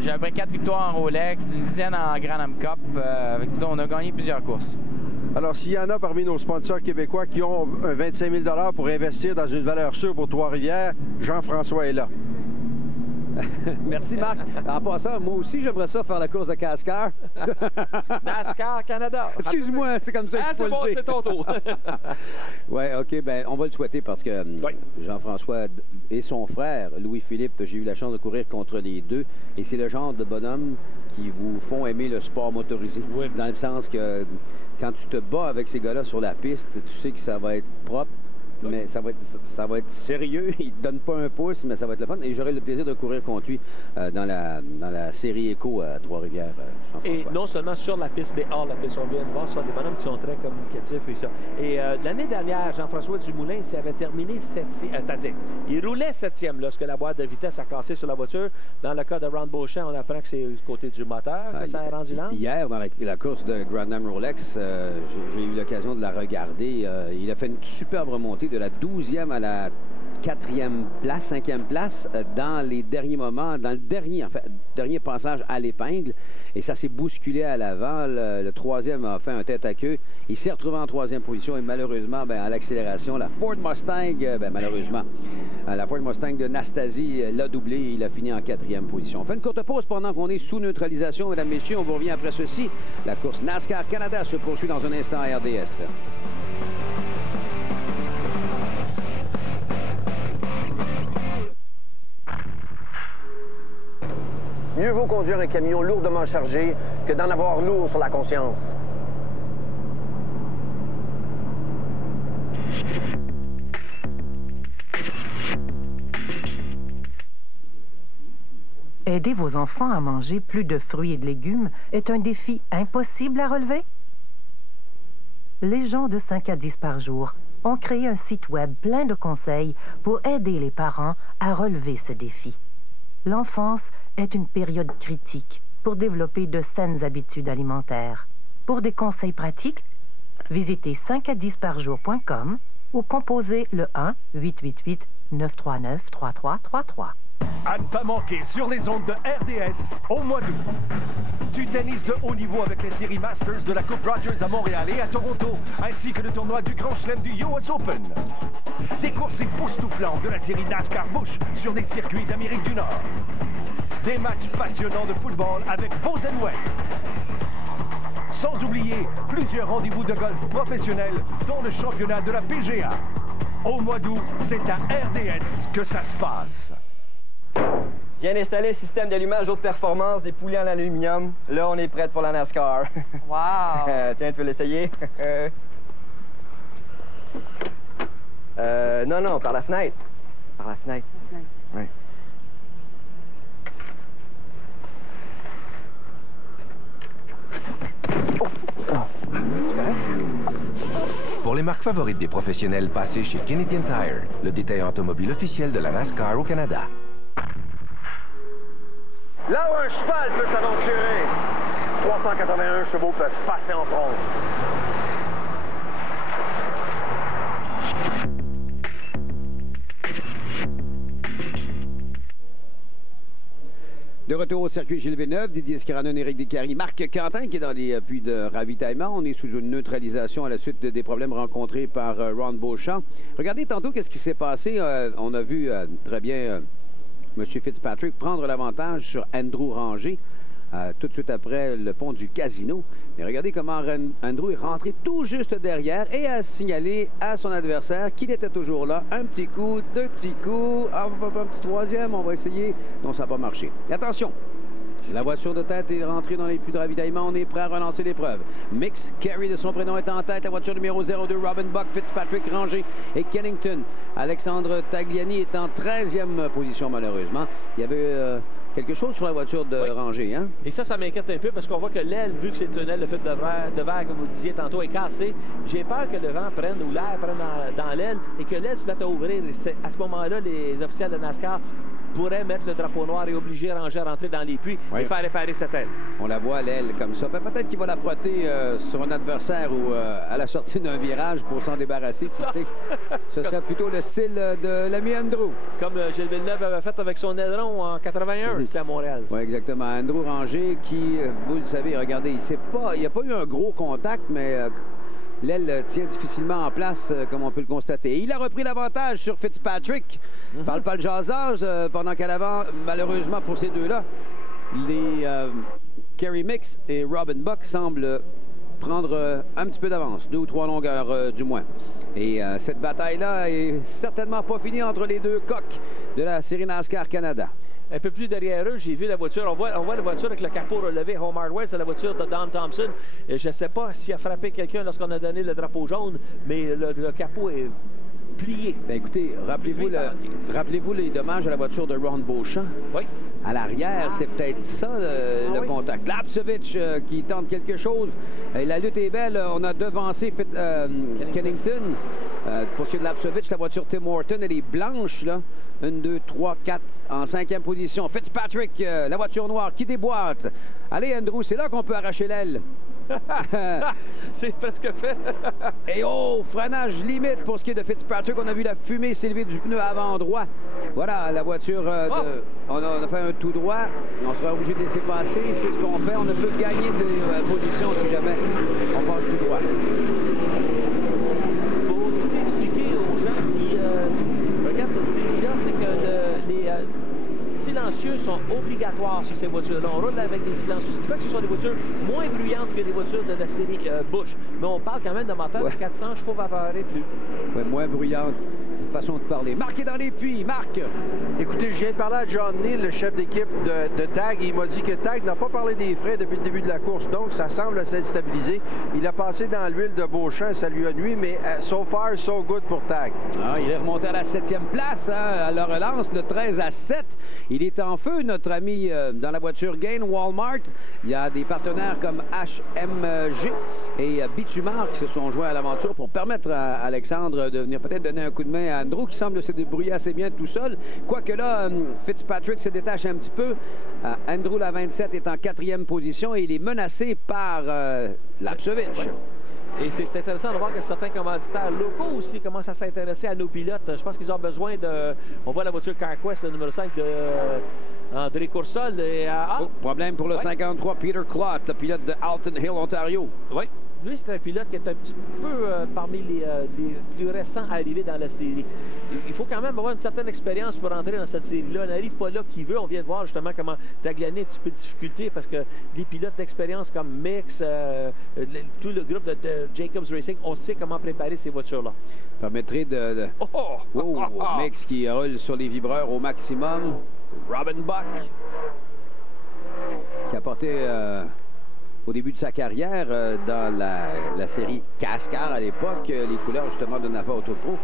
J'ai à peu près 4 victoires en Rolex, une dizaine en Grand Am Cup. Avec tout ça, on a gagné plusieurs courses. Alors, s'il y en a parmi nos sponsors québécois qui ont 25 000 $ pour investir dans une valeur sûre pour Trois-Rivières, Jean-François est là. Merci, Marc. En passant, moi aussi, j'aimerais ça faire la course de NASCAR. NASCAR Canada. Excuse-moi, c'est comme ça qu'il faut c'est bon, le dire. c'est ton tour. Oui, OK, bien, on va le souhaiter parce que Jean-François et son frère, Louis-Philippe, j'ai eu la chance de courir contre les deux. Et c'est le genre de bonhomme qui vous font aimer le sport motorisé. Oui. Dans le sens que quand tu te bats avec ces gars-là sur la piste, tu sais que ça va être propre, mais ça va être sérieux. Il ne te donne pas un pouce, mais ça va être le fun. Et j'aurai le plaisir de courir contre lui dans la série Éco à Trois-Rivières. Et non seulement sur la piste, mais hors la piste. On vient de voir, ce sont des bonhommes qui sont très communicatifs et ça. Et l'année dernière, Jean-François Dumoulin, il avait terminé 7e. C'est-à-dire, il roulait 7e lorsque la boîte de vitesse a cassé sur la voiture. Dans le cas de Ron Beauchamp, on apprend que c'est du côté du moteur que ça a rendu lent. Hier, dans la course de Grand Am Rolex, j'ai eu l'occasion de la regarder. Il a fait une superbe remontée de la 12e à la 4e place, 5e place dans les derniers moments, dans le dernier passage à l'épingle. Et ça s'est bousculé à l'avant. Le 3e a fait un tête-à-queue. Il s'est retrouvé en 3e position et malheureusement, à l'accélération, la Ford Mustang, malheureusement, la Ford Mustang de Nastasi l'a doublé. Il a fini en 4e position. On fait une courte pause pendant qu'on est sous neutralisation, mesdames, messieurs. On vous revient après ceci. La course NASCAR Canada se poursuit dans un instant à RDS. Mieux vaut conduire un camion lourdement chargé que d'en avoir lourd sur la conscience. Aider vos enfants à manger plus de fruits et de légumes est un défi impossible à relever? Les gens de 5 à 10 par jour ont créé un site web plein de conseils pour aider les parents à relever ce défi. L'enfance est une période critique pour développer de saines habitudes alimentaires. Pour des conseils pratiques, visitez 5à10parjour.com ou composez le 1-888-939-3333. À ne pas manquer sur les ondes de RDS au mois d'août. Du tennis de haut niveau avec les séries Masters de la Coupe Rogers à Montréal et à Toronto, ainsi que le tournoi du Grand Chelem du US Open. Des courses époustouflantes de la série NASCAR Busch sur des circuits d'Amérique du Nord. Des matchs passionnants de football avec beaux and Wade. sans oublier plusieurs rendez-vous de golf professionnels, dont le championnat de la PGA. Au mois d'août, c'est à RDS que ça se passe. Je viens d'installer le système d'allumage haute performance des poulets en aluminium. Là, on est prêt pour la NASCAR. Wow! Tiens, tu veux l'essayer? Non, par la fenêtre. Par la fenêtre. Oui. Pour les marques favorites des professionnels, passez chez Canadian Tire, le détaillant automobile officiel de la NASCAR au Canada. Là où un cheval peut s'aventurer, 381 chevaux peuvent passer en trombe. De retour au circuit Gilles Villeneuve, Didier Scaranon, Éric Descaries, Marc Quentin qui est dans les puits de ravitaillement. On est sous une neutralisation à la suite des problèmes rencontrés par Ron Beauchamp. Regardez tantôt qu'est-ce qui s'est passé. On a vu très bien M. Fitzpatrick prendre l'avantage sur Andrew Ranger tout de suite après le pont du Casino. Mais regardez comment Andrew est rentré tout juste derrière et a signalé à son adversaire qu'il était toujours là. Un petit coup, deux petits coups, un petit troisième, on va essayer. Non, ça n'a pas marché. Et attention, la voiture de tête est rentrée dans les puits de ravitaillement. On est prêt à relancer l'épreuve. Mix, Carey de son prénom est en tête. La voiture numéro 02, Robin Buck, Fitzpatrick, Ranger et Kennington. Alexandre Tagliani est en 13e position malheureusement. Il y avait... quelque chose sur la voiture de Ranger, hein? Et ça m'inquiète un peu parce qu'on voit que l'aile, vu que c'est le tunnel de fuite de verre, comme vous disiez tantôt, est cassé. J'ai peur que le vent prenne ou l'air prenne dans l'aile et que l'aile se mette à ouvrir. Et à ce moment-là, les officiels de NASCAR pourraient mettre le drapeau noir et obliger Ranger à rentrer dans les puits et faire réparer cette aile. On la voit, l'aile, comme ça. Peut-être qu'il va la frotter sur un adversaire ou à la sortie d'un virage pour s'en débarrasser. Ce serait plutôt le style de l'ami Andrew. Comme Gilles Villeneuve avait fait avec son aileron en 81, ici à Montréal. Oui, exactement. Andrew Ranger qui, vous le savez, regardez, il n'y a pas eu un gros contact, mais... l'aile tient difficilement en place, comme on peut le constater. Il a repris l'avantage sur Fitzpatrick. Parle pas le jasage, pendant qu'à l'avant, malheureusement pour ces deux-là, les Carey Mix et Robin Buck semblent prendre un petit peu d'avance, 2 ou 3 longueurs du moins. Et cette bataille-là est certainement pas finie entre les deux coqs de la série NASCAR Canada. Un peu plus derrière eux, j'ai vu la voiture. On voit la voiture avec le capot relevé. Home Hardware, c'est la voiture de Don Thompson. Et je ne sais pas s'il a frappé quelqu'un lorsqu'on a donné le drapeau jaune, mais le capot est plié. Bien, écoutez, rappelez-vous les dommages à la voiture de Ron Beauchamp. Oui. À l'arrière, c'est peut-être ça le contact. Lapcevich qui tente quelque chose. La lutte est belle. On a devancé Kennington. Pour ce qui est de Lapcevich, la voiture Tim Horton, elle est blanche, là. 1, 2, 3, 4 en 5e position. Fitzpatrick, la voiture noire qui déboîte. Allez, Andrew, c'est là qu'on peut arracher l'aile. C'est presque fait. Et oh, freinage limite pour ce qui est de Fitzpatrick. On a vu la fumée s'élever du pneu avant droit. Voilà, la voiture on a fait un tout droit. On sera obligé de laisser passer. C'est ce qu'on fait. On ne peut gagner de position si jamais on passe tout droit. Il faut aussi expliquer aux gens qui regardent cette série-là, c'est que les silencieux sont obligatoires sur ces voitures-là. On roule avec des silencieux, ce qui fait que ce sont des voitures moins bruyantes que les voitures de la série Busch. Mais on parle quand même de moteur de 400 chevaux vaporés plus. Oui, moins bruyante. Façon de parler. Marc est dans les puits. Marc! Écoutez, je viens de parler à John Neal, le chef d'équipe de TAG. Il m'a dit que TAG n'a pas parlé des freins depuis le début de la course. Donc, ça semble s'être stabilisé. Il a passé dans l'huile de Beauchamp. Ça lui a nuit, mais so far, so good pour TAG. Ah, il est remonté à la 7e place à la relance, de 13 à 7. Il est en feu, notre ami dans la voiture Gain Walmart. Il y a des partenaires comme HMG et Bitumar qui se sont joints à l'aventure pour permettre à Alexandre de venir peut-être donner un coup de main à Andrew, qui semble se débrouiller assez bien tout seul. Quoique là, Fitzpatrick se détache un petit peu. Andrew, la 27, est en 4e position et il est menacé par Lapcevich. Ouais. Et c'est intéressant de voir que certains commanditaires locaux aussi commencent à s'intéresser à nos pilotes. Je pense qu'ils ont besoin de... On voit la voiture CarQuest, le numéro 5 de André Coursol. Et, problème pour le 53, Peter Clott, le pilote de Alton Hill, Ontario. Oui. Lui, c'est un pilote qui est un petit peu parmi les plus récents à arriver dans la série. Il faut quand même avoir une certaine expérience pour entrer dans cette série-là. On n'arrive pas là qui veut. On vient de voir justement comment Tagliani a un petit peu de difficulté parce que les pilotes d'expérience comme Mix, tout le groupe de Jacobs Racing, on sait comment préparer ces voitures-là. Permettrait de... Mix qui roule sur les vibreurs au maximum. Robin Buck qui a porté au début de sa carrière dans la série Cascar à l'époque, les couleurs justement de Nava Autopro,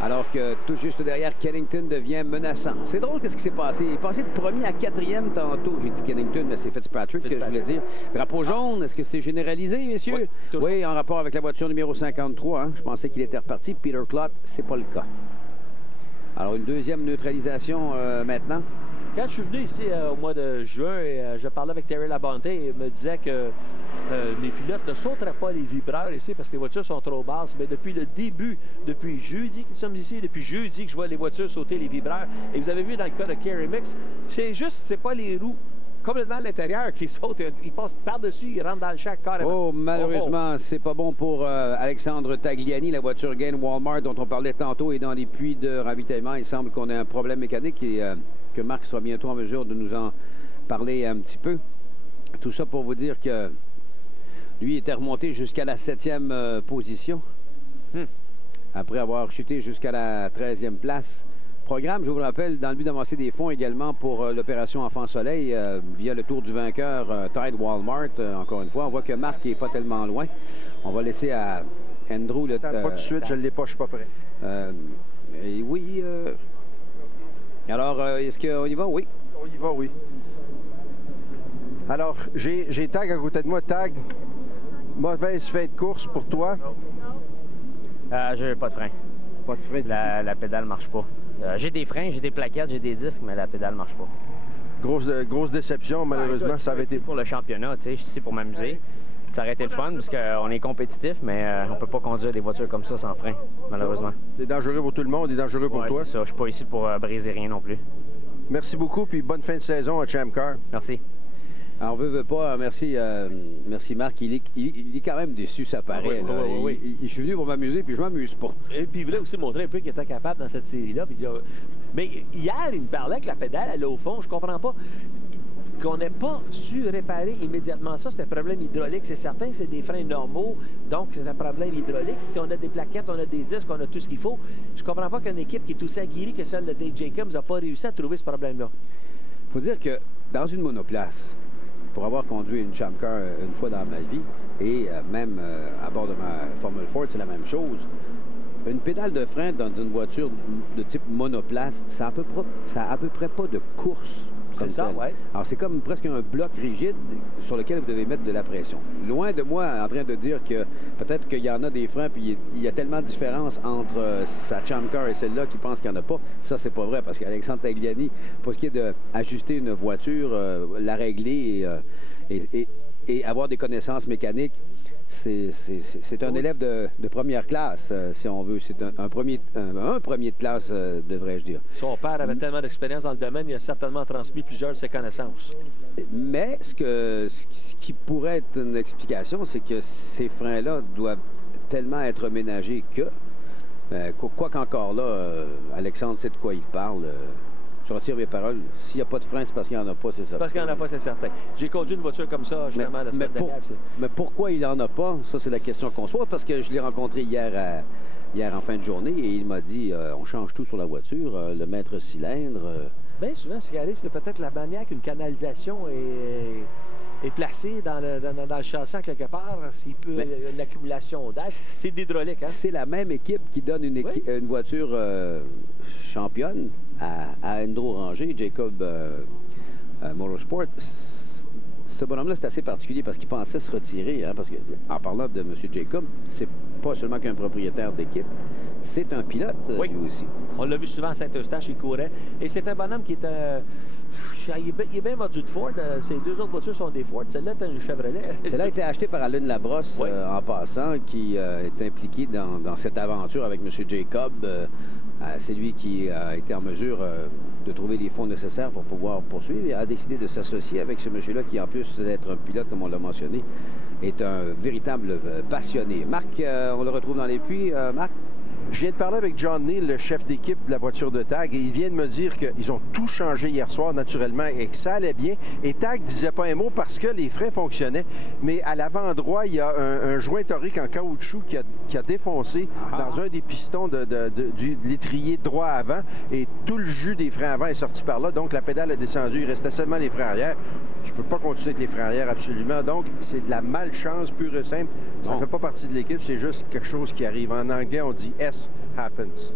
alors que tout juste derrière Kennington devient menaçant. C'est drôle qu'est-ce qui s'est passé. Il est passé de premier à quatrième tantôt. J'ai dit Kennington, mais c'est Fitzpatrick que je voulais dire. Drapeau jaune, est-ce que c'est généralisé, messieurs? Oui, en rapport avec la voiture numéro 53. Hein? Je pensais qu'il était reparti. Peter Clott, c'est pas le cas. Alors une deuxième neutralisation maintenant. Quand je suis venu ici au mois de juin, je parlais avec Terry Labonte et il me disait que les pilotes ne sauteraient pas les vibreurs ici parce que les voitures sont trop basses. Mais depuis le début, depuis jeudi que nous sommes ici, depuis jeudi que je vois les voitures sauter les vibreurs. Et vous avez vu dans le cas de Kerry Mix, c'est juste, c'est pas les roues complètement à l'intérieur qui sautent. Ils passent par-dessus, ils rentrent dans le char carrément. Oh, malheureusement, c'est pas bon pour Alexandre Tagliani. La voiture Gain Walmart dont on parlait tantôt est dans les puits de ravitaillement. Il semble qu'on ait un problème mécanique et que Marc sera bientôt en mesure de nous en parler un petit peu. Tout ça pour vous dire que lui était remonté jusqu'à la 7e position. Après avoir chuté jusqu'à la 13e place. Programme, je vous le rappelle, dans le but d'avancer des fonds également pour l'opération Enfant Soleil via le tour du vainqueur Tide Walmart. Encore une fois, on voit que Marc n'est pas tellement loin. On va laisser à Andrew le... pas tout de suite, je ne l'ai pas, je suis pas prêt. Et oui... Alors, est-ce qu'on y va? Oui. On y va, oui. Alors, j'ai Tag à côté de moi. Tag, mauvaise fin de course pour toi? J'ai pas de frein. Pas de frein? La pédale marche pas. J'ai des freins, j'ai des plaquettes, j'ai des disques, mais la pédale marche pas. Grosse déception, malheureusement. Ça avait été pour le championnat, tu sais, je suis ici pour m'amuser. Ça aurait été le fun, parce qu'on est compétitif, mais on peut pas conduire des voitures comme ça sans frein, malheureusement. C'est dangereux pour tout le monde, c'est dangereux pour toi. C'est ça, je suis pas ici pour briser rien non plus. Merci beaucoup, puis bonne fin de saison à Champ Car. Merci. Alors, veut pas, merci Marc. Il est quand même déçu, ça paraît. Je suis venu pour m'amuser, puis je m'amuse pas. Et puis il voulait aussi montrer un peu qu'il était capable dans cette série-là. Mais hier, il me parlait que la pédale allait au fond. Je comprends pas qu'on n'ait pas su réparer immédiatement ça. C'est un problème hydraulique, c'est certain. C'est des freins normaux, donc c'est un problème hydraulique. Si on a des plaquettes, on a des disques, on a tout ce qu'il faut. Je comprends pas qu'une équipe qui est aussi aguerrie que celle de Dave Jacobs n'a pas réussi à trouver ce problème-là. Il faut dire que dans une monoplace, pour avoir conduit une Champ Car une fois dans ma vie, et même à bord de ma Formule Ford, c'est la même chose. Une pédale de frein dans une voiture de type monoplace, ça a à peu près pas de course. C'est ça, oui. Alors, c'est comme presque un bloc rigide sur lequel vous devez mettre de la pression. Loin de moi en train de dire que peut-être qu'il y en a des freins, puis il y a tellement de différence entre sa Champ Car et celle-là qui pense qu'il n'y en a pas. Ça, c'est pas vrai, parce qu'Alexandre Tagliani, pour ce qui est d'ajuster une voiture, la régler et avoir des connaissances mécaniques, c'est un élève de première classe, si on veut. C'est un premier de classe, devrais-je dire. Son père avait tellement d'expérience dans le domaine, il a certainement transmis plusieurs de ses connaissances. Mais ce qui pourrait être une explication, c'est que ces freins-là doivent tellement être ménagés que, quoi qu'encore là, Alexandre sait de quoi il parle. Je retire mes paroles. S'il n'y a pas de frein, c'est parce qu'il n'y en a pas, c'est certain. Parce qu'il n'y en a pas, c'est certain. J'ai conduit une voiture comme ça, justement, la semaine dernière. Mais pourquoi il n'en a pas? Ça, c'est la question qu'on se pose. Parce que je l'ai rencontré hier en fin de journée et il m'a dit on change tout sur la voiture, le maître cylindre. Bien souvent, ce qui arrive, c'est peut-être la manière qu'une canalisation est placée dans le châssis quelque part. S'il peut, une accumulation d'air. C'est d'hydraulique, hein? C'est la même équipe qui donne une voiture championne à Andrew Ranger, Jacob Motorsport. Ce bonhomme-là, c'est assez particulier parce qu'il pensait se retirer. Hein, parce que, en parlant de M. Jacob, c'est pas seulement qu'un propriétaire d'équipe, c'est un pilote, lui aussi. On l'a vu souvent à Saint-Eustache, il courait. Et c'est un bonhomme qui est il est bien mordu de Ford. Ces deux autres voitures sont des Ford. Celle-là est un Chevrolet. Celle-là a été achetée par Alain Labrosse, en passant, qui est impliqué dans cette aventure avec M. Jacob. C'est lui qui a été en mesure de trouver les fonds nécessaires pour pouvoir poursuivre et a décidé de s'associer avec ce monsieur-là qui, en plus d'être un pilote, comme on l'a mentionné, est un véritable passionné. Marc, on le retrouve dans les puits. Marc? Je viens de parler avec John Neal, le chef d'équipe de la voiture de Tag, et il vient de me dire qu'ils ont tout changé hier soir naturellement et que ça allait bien. Et Tag disait pas un mot parce que les freins fonctionnaient, mais à l'avant-droit, il y a un joint torique en caoutchouc qui a défoncé dans un des pistons de l'étrier droit avant, et tout le jus des freins avant est sorti par là, donc la pédale a descendu, il restait seulement les freins arrière. Je ne peux pas continuer avec les freins arrière absolument, donc c'est de la malchance pure et simple. Ça ne fait pas partie de l'équipe, c'est juste quelque chose qui arrive. En anglais, on dit « S happens ».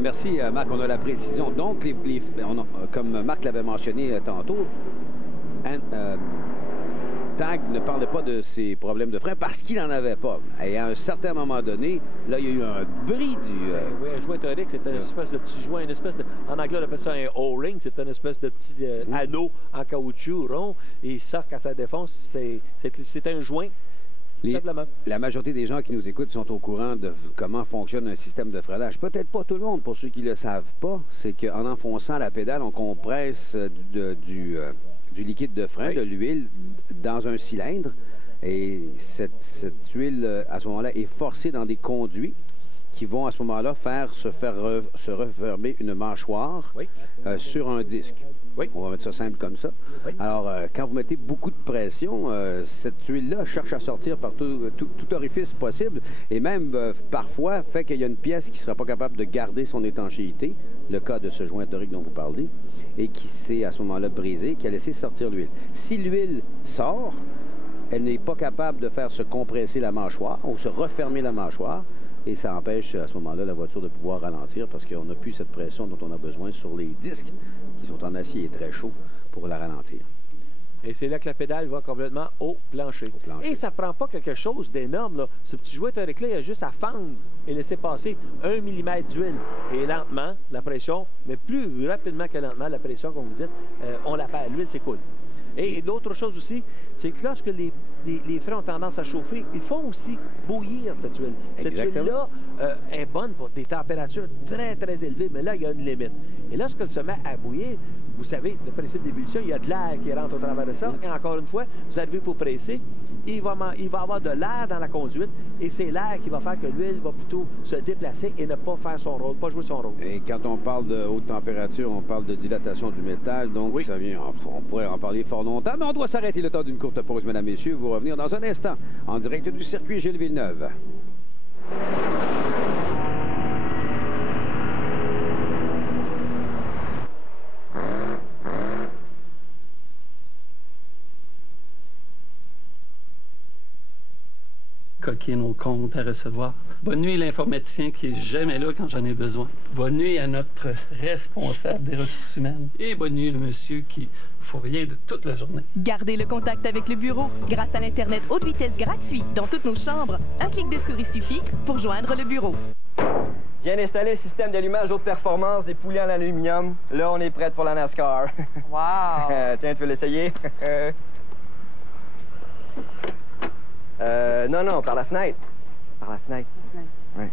Merci, Marc, on a la précision. Donc, comme Marc l'avait mentionné tantôt, Tag ne parlait pas de ses problèmes de frein parce qu'il n'en avait pas. Et à un certain moment donné, là, il y a eu un bris du... Oui, un joint torique, c'est une espèce de petit joint, en anglais, on appelle ça un O-ring, c'est une espèce de petit anneau en caoutchouc rond, et ça, quand ça défonce, c'est un joint. La majorité des gens qui nous écoutent sont au courant de comment fonctionne un système de freinage. Peut-être pas tout le monde, pour ceux qui ne le savent pas, c'est qu'en enfonçant la pédale, on compresse du liquide de frein, de l'huile, dans un cylindre. Et cette huile, à ce moment-là, est forcée dans des conduits qui vont, à ce moment-là, se refermer une mâchoire sur un disque. Oui. On va mettre ça simple comme ça. Oui. Alors, quand vous mettez beaucoup de pression, cette huile-là cherche à sortir par tout orifice possible et même, parfois, fait qu'il y a une pièce qui ne sera pas capable de garder son étanchéité, le cas de ce joint torique dont vous parlez, et qui s'est, à ce moment-là, brisé, qui a laissé sortir l'huile. Si l'huile sort, elle n'est pas capable de faire se compresser la mâchoire ou se refermer la mâchoire, et ça empêche, à ce moment-là, la voiture de pouvoir ralentir parce qu'on n'a plus cette pression dont on a besoin sur les disques qui sont en acier et très chauds pour la ralentir. Et c'est là que la pédale va complètement au plancher. Et ça ne prend pas quelque chose d'énorme, là. Ce petit jouet torique-là, il a juste à fendre et laisser passer 1 mm d'huile. Et lentement, la pression, mais plus rapidement que lentement, la pression, comme vous dites, on la perd. L'huile s'écoule. Et l'autre chose aussi, c'est que lorsque les freins ont tendance à chauffer, ils font aussi bouillir cette huile. Cette huile-là est bonne pour des températures très, très élevées, mais là, il y a une limite. Et lorsqu'elle se met à bouillir, vous savez, le principe d'ébullition, il y a de l'air qui rentre au travers de ça. Et encore une fois, vous arrivez pour presser, il va avoir de l'air dans la conduite, et c'est l'air qui va faire que l'huile va plutôt se déplacer et ne pas faire son rôle, pas jouer son rôle. Et quand on parle de haute température, on parle de dilatation du métal, donc ça vient, on pourrait en parler fort longtemps, mais on doit s'arrêter le temps d'une courte pause, mesdames, messieurs. Vous revenir dans un instant, en direct du circuit Gilles Villeneuve. Coquine au compte à recevoir. Bonne nuit l'informaticien qui est jamais là quand j'en ai besoin. Bonne nuit à notre responsable des ressources humaines. Et bonne nuit le monsieur qui faut rien de toute la journée. Gardez le contact avec le bureau grâce à l'Internet haute vitesse gratuit dans toutes nos chambres. Un clic de souris suffit pour joindre le bureau. Viens d'installer le système d'allumage haute performance des poulies en aluminium. Là, on est prêt pour la NASCAR. Wow! Tiens, tu veux l'essayer? Non, par la fenêtre. Par la fenêtre. Oui.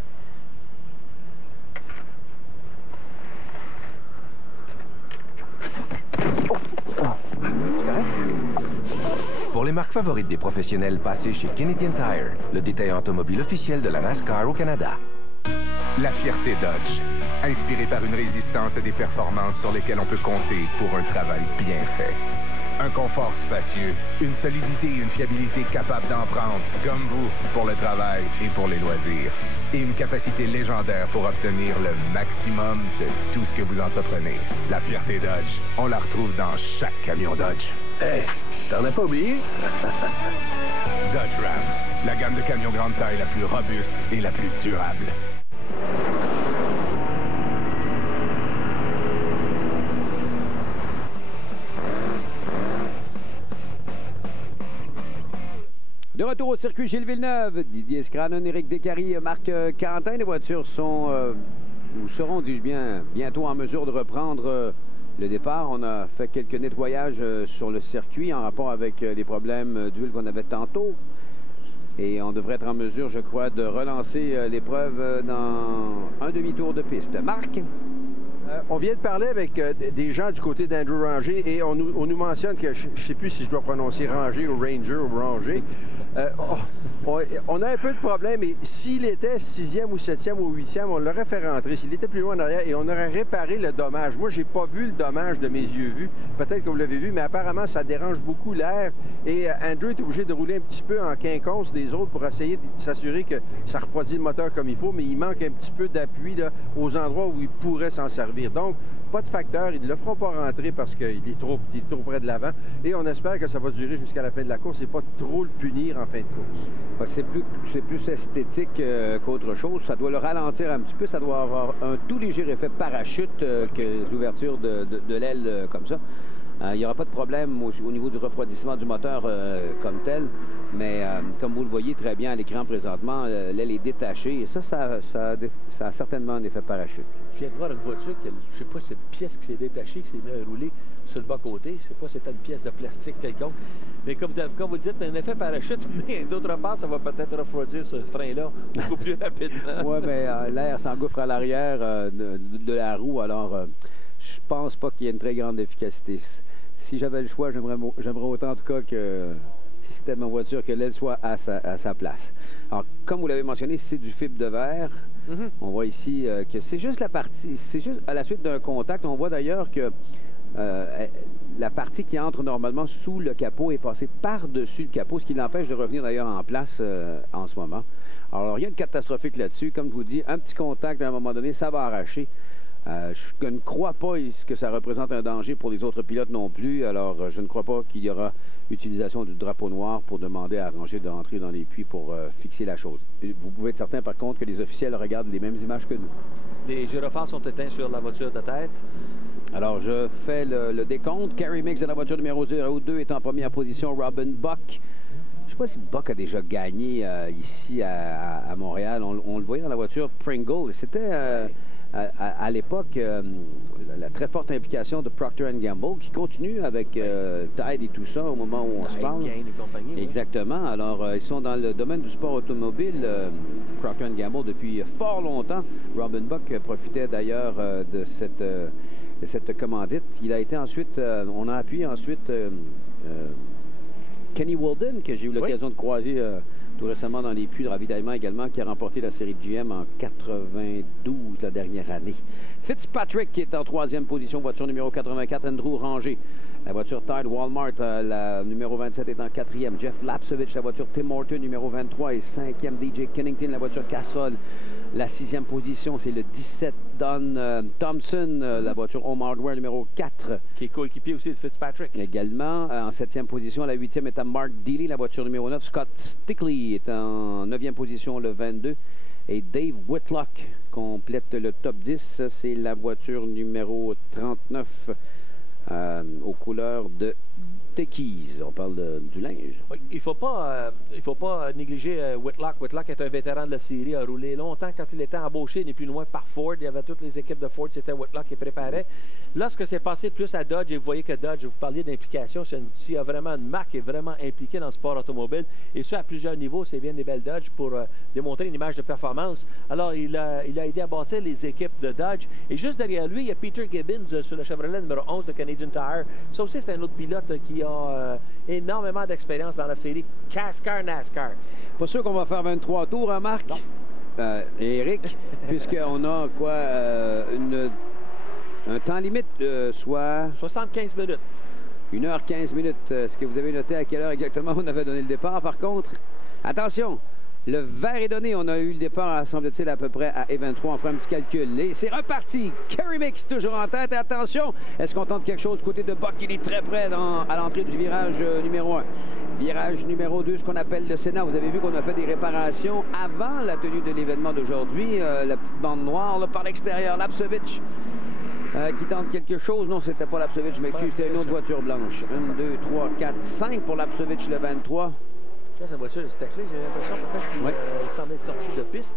Pour les marques favorites des professionnels, passez chez Canadian Tire, le détaillant automobile officiel de la NASCAR au Canada. La fierté Dodge, inspirée par une résistance et des performances sur lesquelles on peut compter pour un travail bien fait. Un confort spacieux, une solidité et une fiabilité capables d'en prendre, comme vous, pour le travail et pour les loisirs. Et une capacité légendaire pour obtenir le maximum de tout ce que vous entreprenez. La fierté Dodge, on la retrouve dans chaque camion Dodge. Hey, t'en as pas oublié? Dodge Ram, la gamme de camions grande taille la plus robuste et la plus durable. De retour au circuit Gilles Villeneuve, Didier Scranon, Éric Descaries, Marc Quentin. Les voitures seront, dis-je bien, bientôt en mesure de reprendre le départ. On a fait quelques nettoyages sur le circuit en rapport avec les problèmes d'huile qu'on avait tantôt. Et on devrait être en mesure, je crois, de relancer l'épreuve dans un demi-tour de piste. Marc? On vient de parler avec des gens du côté d'Andrew Ranger et on nous mentionne que je ne sais plus si je dois prononcer Ranger ou Ranger ou Ranger. On a un peu de problème, et s'il était 6e ou 7e ou 8e, on l'aurait fait rentrer. S'il était plus loin en arrière, et on aurait réparé le dommage. Moi, j'ai pas vu le dommage de mes yeux vus. Peut-être que vous l'avez vu, mais apparemment, ça dérange beaucoup l'air. Et Andrew est obligé de rouler un petit peu en quinconce des autres pour essayer de s'assurer que ça refroidit le moteur comme il faut, mais il manque un petit peu d'appui aux endroits où il pourrait s'en servir. Donc, pas de facteur, ils ne le feront pas rentrer parce qu'il est trop près de l'avant. Et on espère que ça va durer jusqu'à la fin de la course et pas trop le punir en fin de course. C'est plus esthétique qu'autre chose. Ça doit le ralentir un petit peu. Ça doit avoir un tout léger effet parachute que l'ouverture de l'aile comme ça. Il n'y aura pas de problème au niveau du refroidissement du moteur comme tel. Mais comme vous le voyez très bien à l'écran présentement, l'aile est détachée. Et ça a certainement un effet parachute. Je viens de voir une voiture, je ne sais pas si c'est une pièce qui s'est détachée, qui s'est mise à rouler sur le bas-côté. Je ne sais pas si c'était une pièce de plastique quelconque. Mais comme vous le dites, un effet parachute, mais d'autre part, ça va peut-être refroidir ce frein-là beaucoup plus rapidement. Oui, mais l'air s'engouffre à l'arrière de la roue, alors je pense pas qu'il y ait une très grande efficacité. Si j'avais le choix, j'aimerais autant en tout cas que si c'était ma voiture, que l'aile soit à sa place. Alors, comme vous l'avez mentionné, c'est du fibre de verre. On voit ici que c'est juste la partie, c'est juste à la suite d'un contact. On voit d'ailleurs que la partie qui entre normalement sous le capot est passée par-dessus le capot, ce qui l'empêche de revenir d'ailleurs en place en ce moment. Alors, rien de catastrophique là-dessus. Comme je vous dis, un petit contact à un moment donné, ça va arracher. Je ne crois pas que ça représente un danger pour les autres pilotes non plus. Alors, je ne crois pas qu'il y aura utilisation du drapeau noir pour demander à Ranger de rentrer dans les puits pour fixer la chose. Vous pouvez être certain, par contre, que les officiels regardent les mêmes images que nous. Les gyrophares sont éteints sur la voiture de tête. Alors, je fais le décompte. Kerry Mix de la voiture numéro 02 est en première position. Robin Buck. Je ne sais pas si Buck a déjà gagné ici à Montréal. On le voyait dans la voiture Pringle. C'était à l'époque la très forte implication de Procter & Gamble qui continue avec Tide et tout ça au moment où on se parle. Exactement. Alors, ils sont dans le domaine du sport automobile, Procter & Gamble, depuis fort longtemps. Robin Buck profitait d'ailleurs de cette commandite. Il a été ensuite, on a appuyé ensuite Kenny Walden, que j'ai eu l'occasion de croiser tout récemment dans les puits de ravitaillement également, qui a remporté la série de GM en 92, la dernière année. Fitzpatrick qui est en troisième position, voiture numéro 84, Andrew Ranger. La voiture Tide Walmart, la numéro 27 est en quatrième. Jeff Lapsovich, la voiture Tim Horton, numéro 23 et cinquième. DJ Kennington, la voiture Castrol. La sixième position, c'est le 17 Don Thompson, la voiture Home Hardware numéro 4. Qui est coéquipier aussi de Fitzpatrick. Également, en septième position, la huitième est à Mark Dealey, la voiture numéro 9. Scott Stickley est en neuvième position, le 22. Et Dave Whitlock complète le top 10. C'est la voiture numéro 39 aux couleurs de Techies. On parle du linge. Oui, il faut pas négliger Whitlock. Whitlock est un vétéran de la série, a roulé longtemps quand il était embauché, n'est plus loin par Ford. Il y avait toutes les équipes de Ford, c'était Whitlock qui préparait. Lorsque c'est passé plus à Dodge, et vous voyez que Dodge, vous parliez d'implication, s'il y a vraiment une marque qui est vraiment impliquée dans le sport automobile, et ça à plusieurs niveaux, c'est bien des belles Dodge pour démontrer une image de performance. Alors, il a aidé à bâtir les équipes de Dodge. Et juste derrière lui, il y a Peter Gibbons sur le Chevrolet numéro 11 de Canadian Tire. Ça aussi, c'est un autre pilote qui a énormément d'expérience dans la série NASCAR. Pas sûr qu'on va faire 23 tours, hein, Marc? Non. Eric, puisqu'on a quoi, un temps limite, soit 75 minutes. 1h15 minutes. Est-ce que vous avez noté à quelle heure exactement on avait donné le départ, par contre? Attention! Le vert est donné. On a eu le départ, semble-t-il, à peu près à E23. On fera un petit calcul. Et c'est reparti. Kerry Mix toujours en tête. Et attention, est-ce qu'on tente quelque chose du côté de Buck? Il est très près à l'entrée du virage numéro 1. Virage numéro 2, ce qu'on appelle le Sénat. Vous avez vu qu'on a fait des réparations avant la tenue de l'événement d'aujourd'hui. La petite bande noire là, par l'extérieur. Lapsovich qui tente quelque chose. Non, c'était pas Lapsovich, je m'excuse. C'était une autre voiture blanche. 1, 2, 3, 4, 5 pour Lapsovich, le 23. Sa voiture est taclée, j'ai l'impression peut-être qu'il semble être sorti de piste.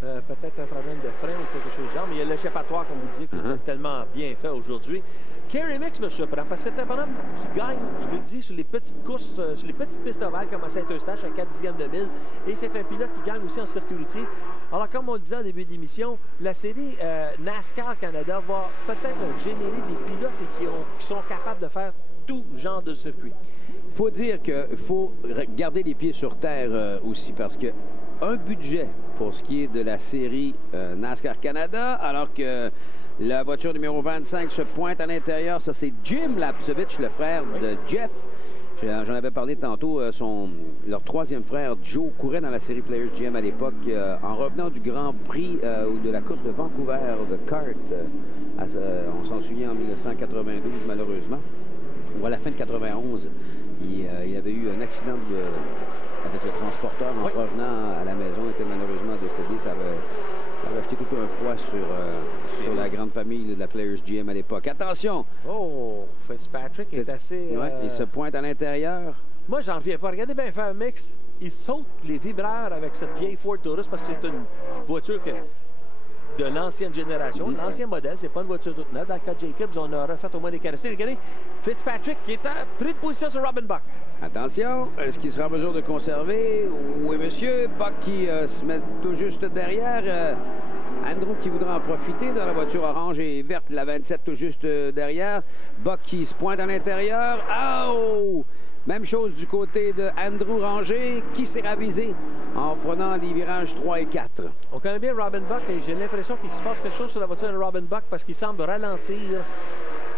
Peut-être un problème de frein ou quelque chose de genre, mais il y a l'échappatoire, comme vous disiez, qui est tellement bien fait aujourd'hui. Kerry Mix me surprend parce que c'est un bonhomme qui gagne, je le dis, sur les petites courses, sur les petites pistes ovales comme à Saint-Eustache, à 4/10 de mille. Et c'est un pilote qui gagne aussi en circuit routier. Alors, comme on le disait au début d'émission, la série NASCAR Canada va peut-être générer des pilotes qui sont capables de faire tout genre de circuit. faut dire qu'il faut garder les pieds sur terre aussi, parce que un budget pour ce qui est de la série NASCAR Canada, alors que la voiture numéro 25 se pointe à l'intérieur. Ça, c'est Jim Lapcevich, le frère de Jeff. J'en avais parlé tantôt. Leur troisième frère, Joe, courait dans la série Players GM à l'époque, en revenant du Grand Prix ou de la course de Vancouver de kart. On s'en souvient en 1992, malheureusement. Ou à la fin de 91, il avait eu un accident avec le transporteur en revenant à la maison. Il était malheureusement décédé. Ça avait acheté tout un froid sur la grande famille de la Players GM à l'époque. Attention! Oh, Fitzpatrick est assez... Il se pointe à l'intérieur. Moi, j'en reviens pas. Regardez bien faire un mix. Il saute les vibreurs avec cette vieille Ford Taurus parce que c'est une voiture de l'ancienne génération, l'ancien modèle. C'est pas une voiture toute neuve. Dans le cas de Jacobs, on a refait au moins des carrosseries. Regardez, Fitzpatrick qui est en pris de position sur Robin Buck. Attention, est-ce qu'il sera en mesure de conserver? Oui, monsieur. Buck qui se met tout juste derrière. Andrew qui voudra en profiter dans la voiture orange et verte, la 27 tout juste derrière. Buck qui se pointe à l'intérieur. Oh! Même chose du côté de Andrew Ranger qui s'est ravisé en prenant les virages 3 et 4. On connaît bien Robin Buck et j'ai l'impression qu'il se passe quelque chose sur la voiture de Robin Buck parce qu'il semble ralentir.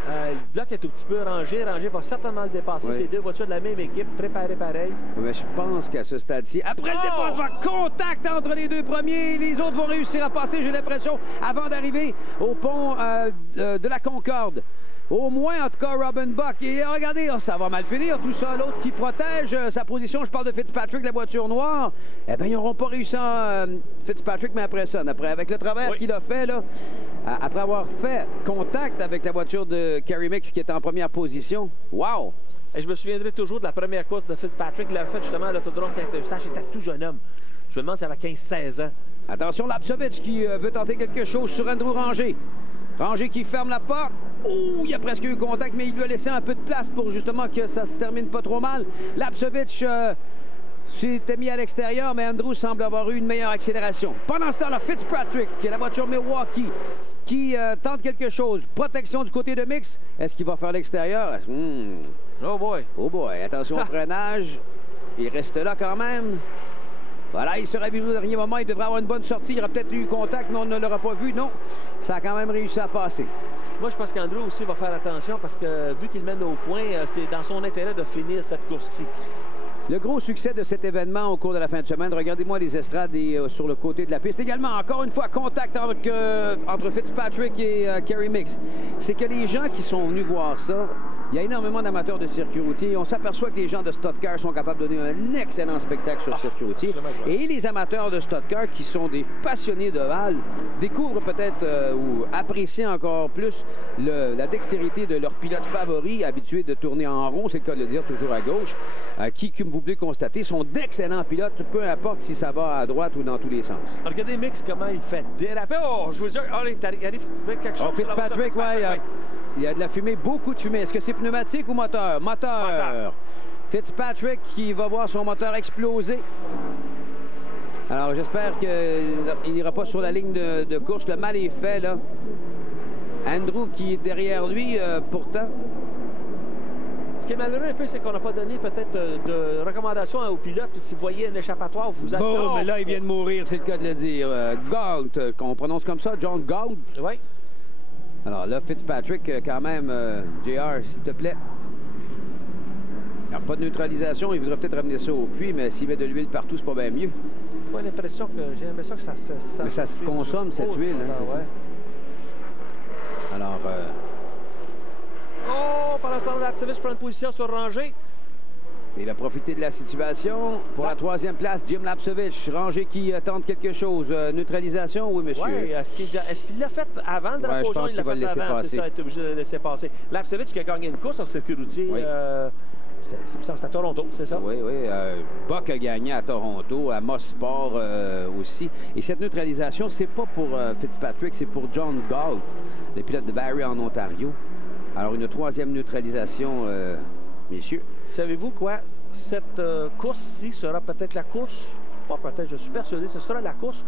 Le bloc est un petit peu rangé. Ranger va certainement le dépasser. C'est deux voitures de la même équipe, préparées pareil. Mais je pense qu'à ce stade-ci, après le dépassement, contact entre les deux premiers. Les autres vont réussir à passer, j'ai l'impression, avant d'arriver au pont de la Concorde. Au moins, en tout cas, Robin Buck. Et regardez, ça va mal finir, tout ça. L'autre qui protège sa position, je parle de Fitzpatrick, la voiture noire. Eh bien, ils n'auront pas réussi Fitzpatrick, mais après ça, avec le travers qu'il a fait, là, après avoir fait contact avec la voiture de Kerry Mix qui était en première position. Wow! Et je me souviendrai toujours de la première course de Fitzpatrick. Il l'avait fait justement à l'Autodrome Saint-Eustache. Il était tout jeune homme. Je me demande s'il avait 15-16 ans. Attention, Lapcevich qui veut tenter quelque chose sur Andrew Ranger. Ranger qui ferme la porte. Oh, il y a presque eu contact, mais il lui a laissé un peu de place pour justement que ça se termine pas trop mal. Lapcevich s'était mis à l'extérieur, mais Andrew semble avoir eu une meilleure accélération. Pendant ce temps-là, Fitzpatrick, qui est la voiture Milwaukee, qui tente quelque chose. Protection du côté de Mix. Est-ce qu'il va faire l'extérieur? Oh boy! Oh boy! Attention au freinage. Il reste là quand même. Voilà, il se réveille au dernier moment. Il devrait avoir une bonne sortie. Il aura peut-être eu contact, mais on ne l'aura pas vu. Non, ça a quand même réussi à passer. Moi, je pense qu'Andrew aussi va faire attention parce que vu qu'il mène au point, c'est dans son intérêt de finir cette course-ci. Le gros succès de cet événement au cours de la fin de semaine, regardez-moi les estrades sur le côté de la piste. Également, encore une fois, contact entre Fitzpatrick et Kerry Mix. C'est que les gens qui sont venus voir ça, il y a énormément d'amateurs de circuit routier. On s'aperçoit que les gens de Stock Car sont capables de donner un excellent spectacle sur le circuit routier. Et les amateurs de Stock Car, qui sont des passionnés de Val, découvrent peut-être ou apprécient encore plus la dextérité de leur pilote favori, habitué de tourner en rond, c'est le cas de le dire, toujours à gauche, qui, comme vous pouvez constater, sont d'excellents pilotes, peu importe si ça va à droite ou dans tous les sens. Regardez Mix, comment il fait déraper. Oh, je vous dis, il arrive quelque chose. Fitzpatrick, il y a de la fumée, beaucoup de fumée. Est-ce que c'est pneumatique ou moteur? Moteur. Fitzpatrick qui va voir son moteur exploser. Alors, j'espère qu'il n'ira pas sur la ligne de course. Le mal est fait, là. Andrew qui est derrière lui, pourtant. Ce qui est malheureux un peu, c'est qu'on n'a pas donné peut-être de recommandations aux pilotes. Si vous voyez un échappatoire, vous attendez. Bon, mais là, il vient de mourir, c'est le cas de le dire. Gault, qu'on prononce comme ça, John Gault. Oui. Alors là, Fitzpatrick, quand même, JR, s'il te plaît. Alors, pas de neutralisation, il voudrait peut-être ramener ça au puits, mais s'il met de l'huile partout, c'est pas bien mieux. J'ai l'impression que ça se... Mais ça se consomme, cette huile. Hein, Alors... Oh, pendant ce temps, Lapcevich prend une position sur Ranger. Il a profité de la situation pour la troisième place. Jim Lapcevich, Ranger qui tente quelque chose. Neutralisation, oui, monsieur. Oui, est-ce qu'il l'a fait avant le drapeau jaune? Il l'a fait avant, c'est ça, il est obligé de le laisser passer. Lapcevich qui a gagné une course en circuit routier. Oui. C'est à Toronto, c'est ça? Oui, oui. Buck a gagné à Toronto, à Moss Sport aussi. Et cette neutralisation, c'est pas pour Fitzpatrick, c'est pour John Gault, le pilote de Barrie en Ontario. Alors, une troisième neutralisation, messieurs. Savez-vous quoi? Cette course-ci sera peut-être la course, pas peut-être, je suis persuadé, ce sera la course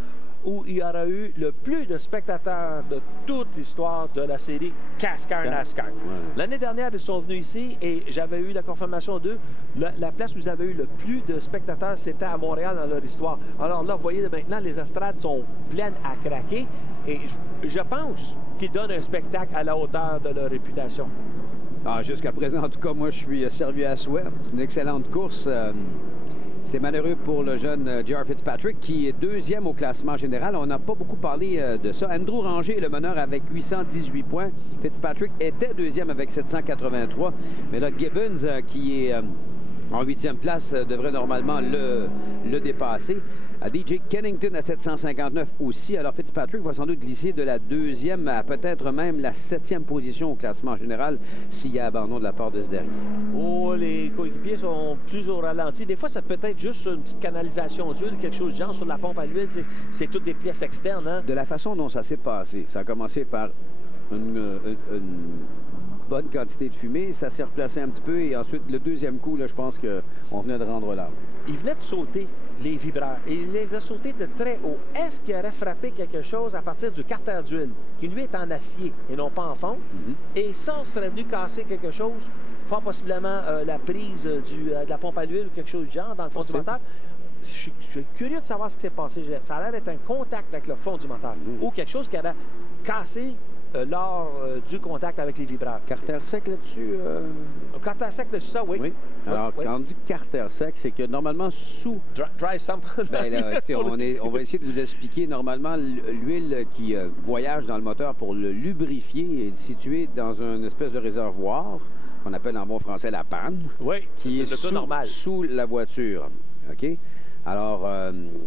où il y aura eu le plus de spectateurs de toute l'histoire de la série NASCAR. L'année dernière, ils sont venus ici et j'avais eu la confirmation d'eux. La place où ils avaient eu le plus de spectateurs, c'était à Montréal dans leur histoire. Alors là, vous voyez, maintenant, les estrades sont pleines à craquer et je pense qu'ils donnent un spectacle à la hauteur de leur réputation. Ah, jusqu'à présent, en tout cas, moi, je suis servi à souhait. C'est une excellente course. C'est malheureux pour le jeune J.R. Fitzpatrick, qui est deuxième au classement général. On n'a pas beaucoup parlé de ça. Andrew Ranger est le meneur avec 818 points. Fitzpatrick était deuxième avec 783. Mais là, Gibbons, qui est en 8e place, devrait normalement le dépasser. DJ Kennington à 759 aussi. Alors Fitzpatrick va sans doute glisser de la 2e à peut-être même la 7e position au classement général s'il y a abandon de la part de ce dernier. Oh, les coéquipiers sont plus au ralenti. Des fois, ça peut être juste une petite canalisation d'huile, quelque chose de genre sur la pompe à l'huile. C'est toutes des pièces externes. Hein? De la façon dont ça s'est passé, ça a commencé par une bonne quantité de fumée, ça s'est replacé un petit peu et ensuite le deuxième coup, là, je pense qu'on venait de rendre l'arme. Il venait de sauter les vibreurs et il les a sautés de très haut. Est-ce qu'il aurait frappé quelque chose à partir du carter d'huile, qui lui est en acier et non pas en fonte? Et ça, on serait venu casser quelque chose, fort possiblement la prise de la pompe à l'huile ou quelque chose du genre dans le fond du moteur. Je suis curieux de savoir ce qui s'est passé. Ça a l'air d'être un contact avec le fond du moteur ou quelque chose qui aurait cassé lors du contact avec les vibreurs. Carter sec là-dessus? Carter sec dessus, ça, oui. Alors, quand on dit carter sec, c'est que normalement sous... Dry sump. Ben là, on va essayer de vous expliquer. Normalement, l'huile qui voyage dans le moteur pour le lubrifier est située dans une espèce de réservoir qu'on appelle en bon français la panne, qui est sous la voiture. OK? Alors,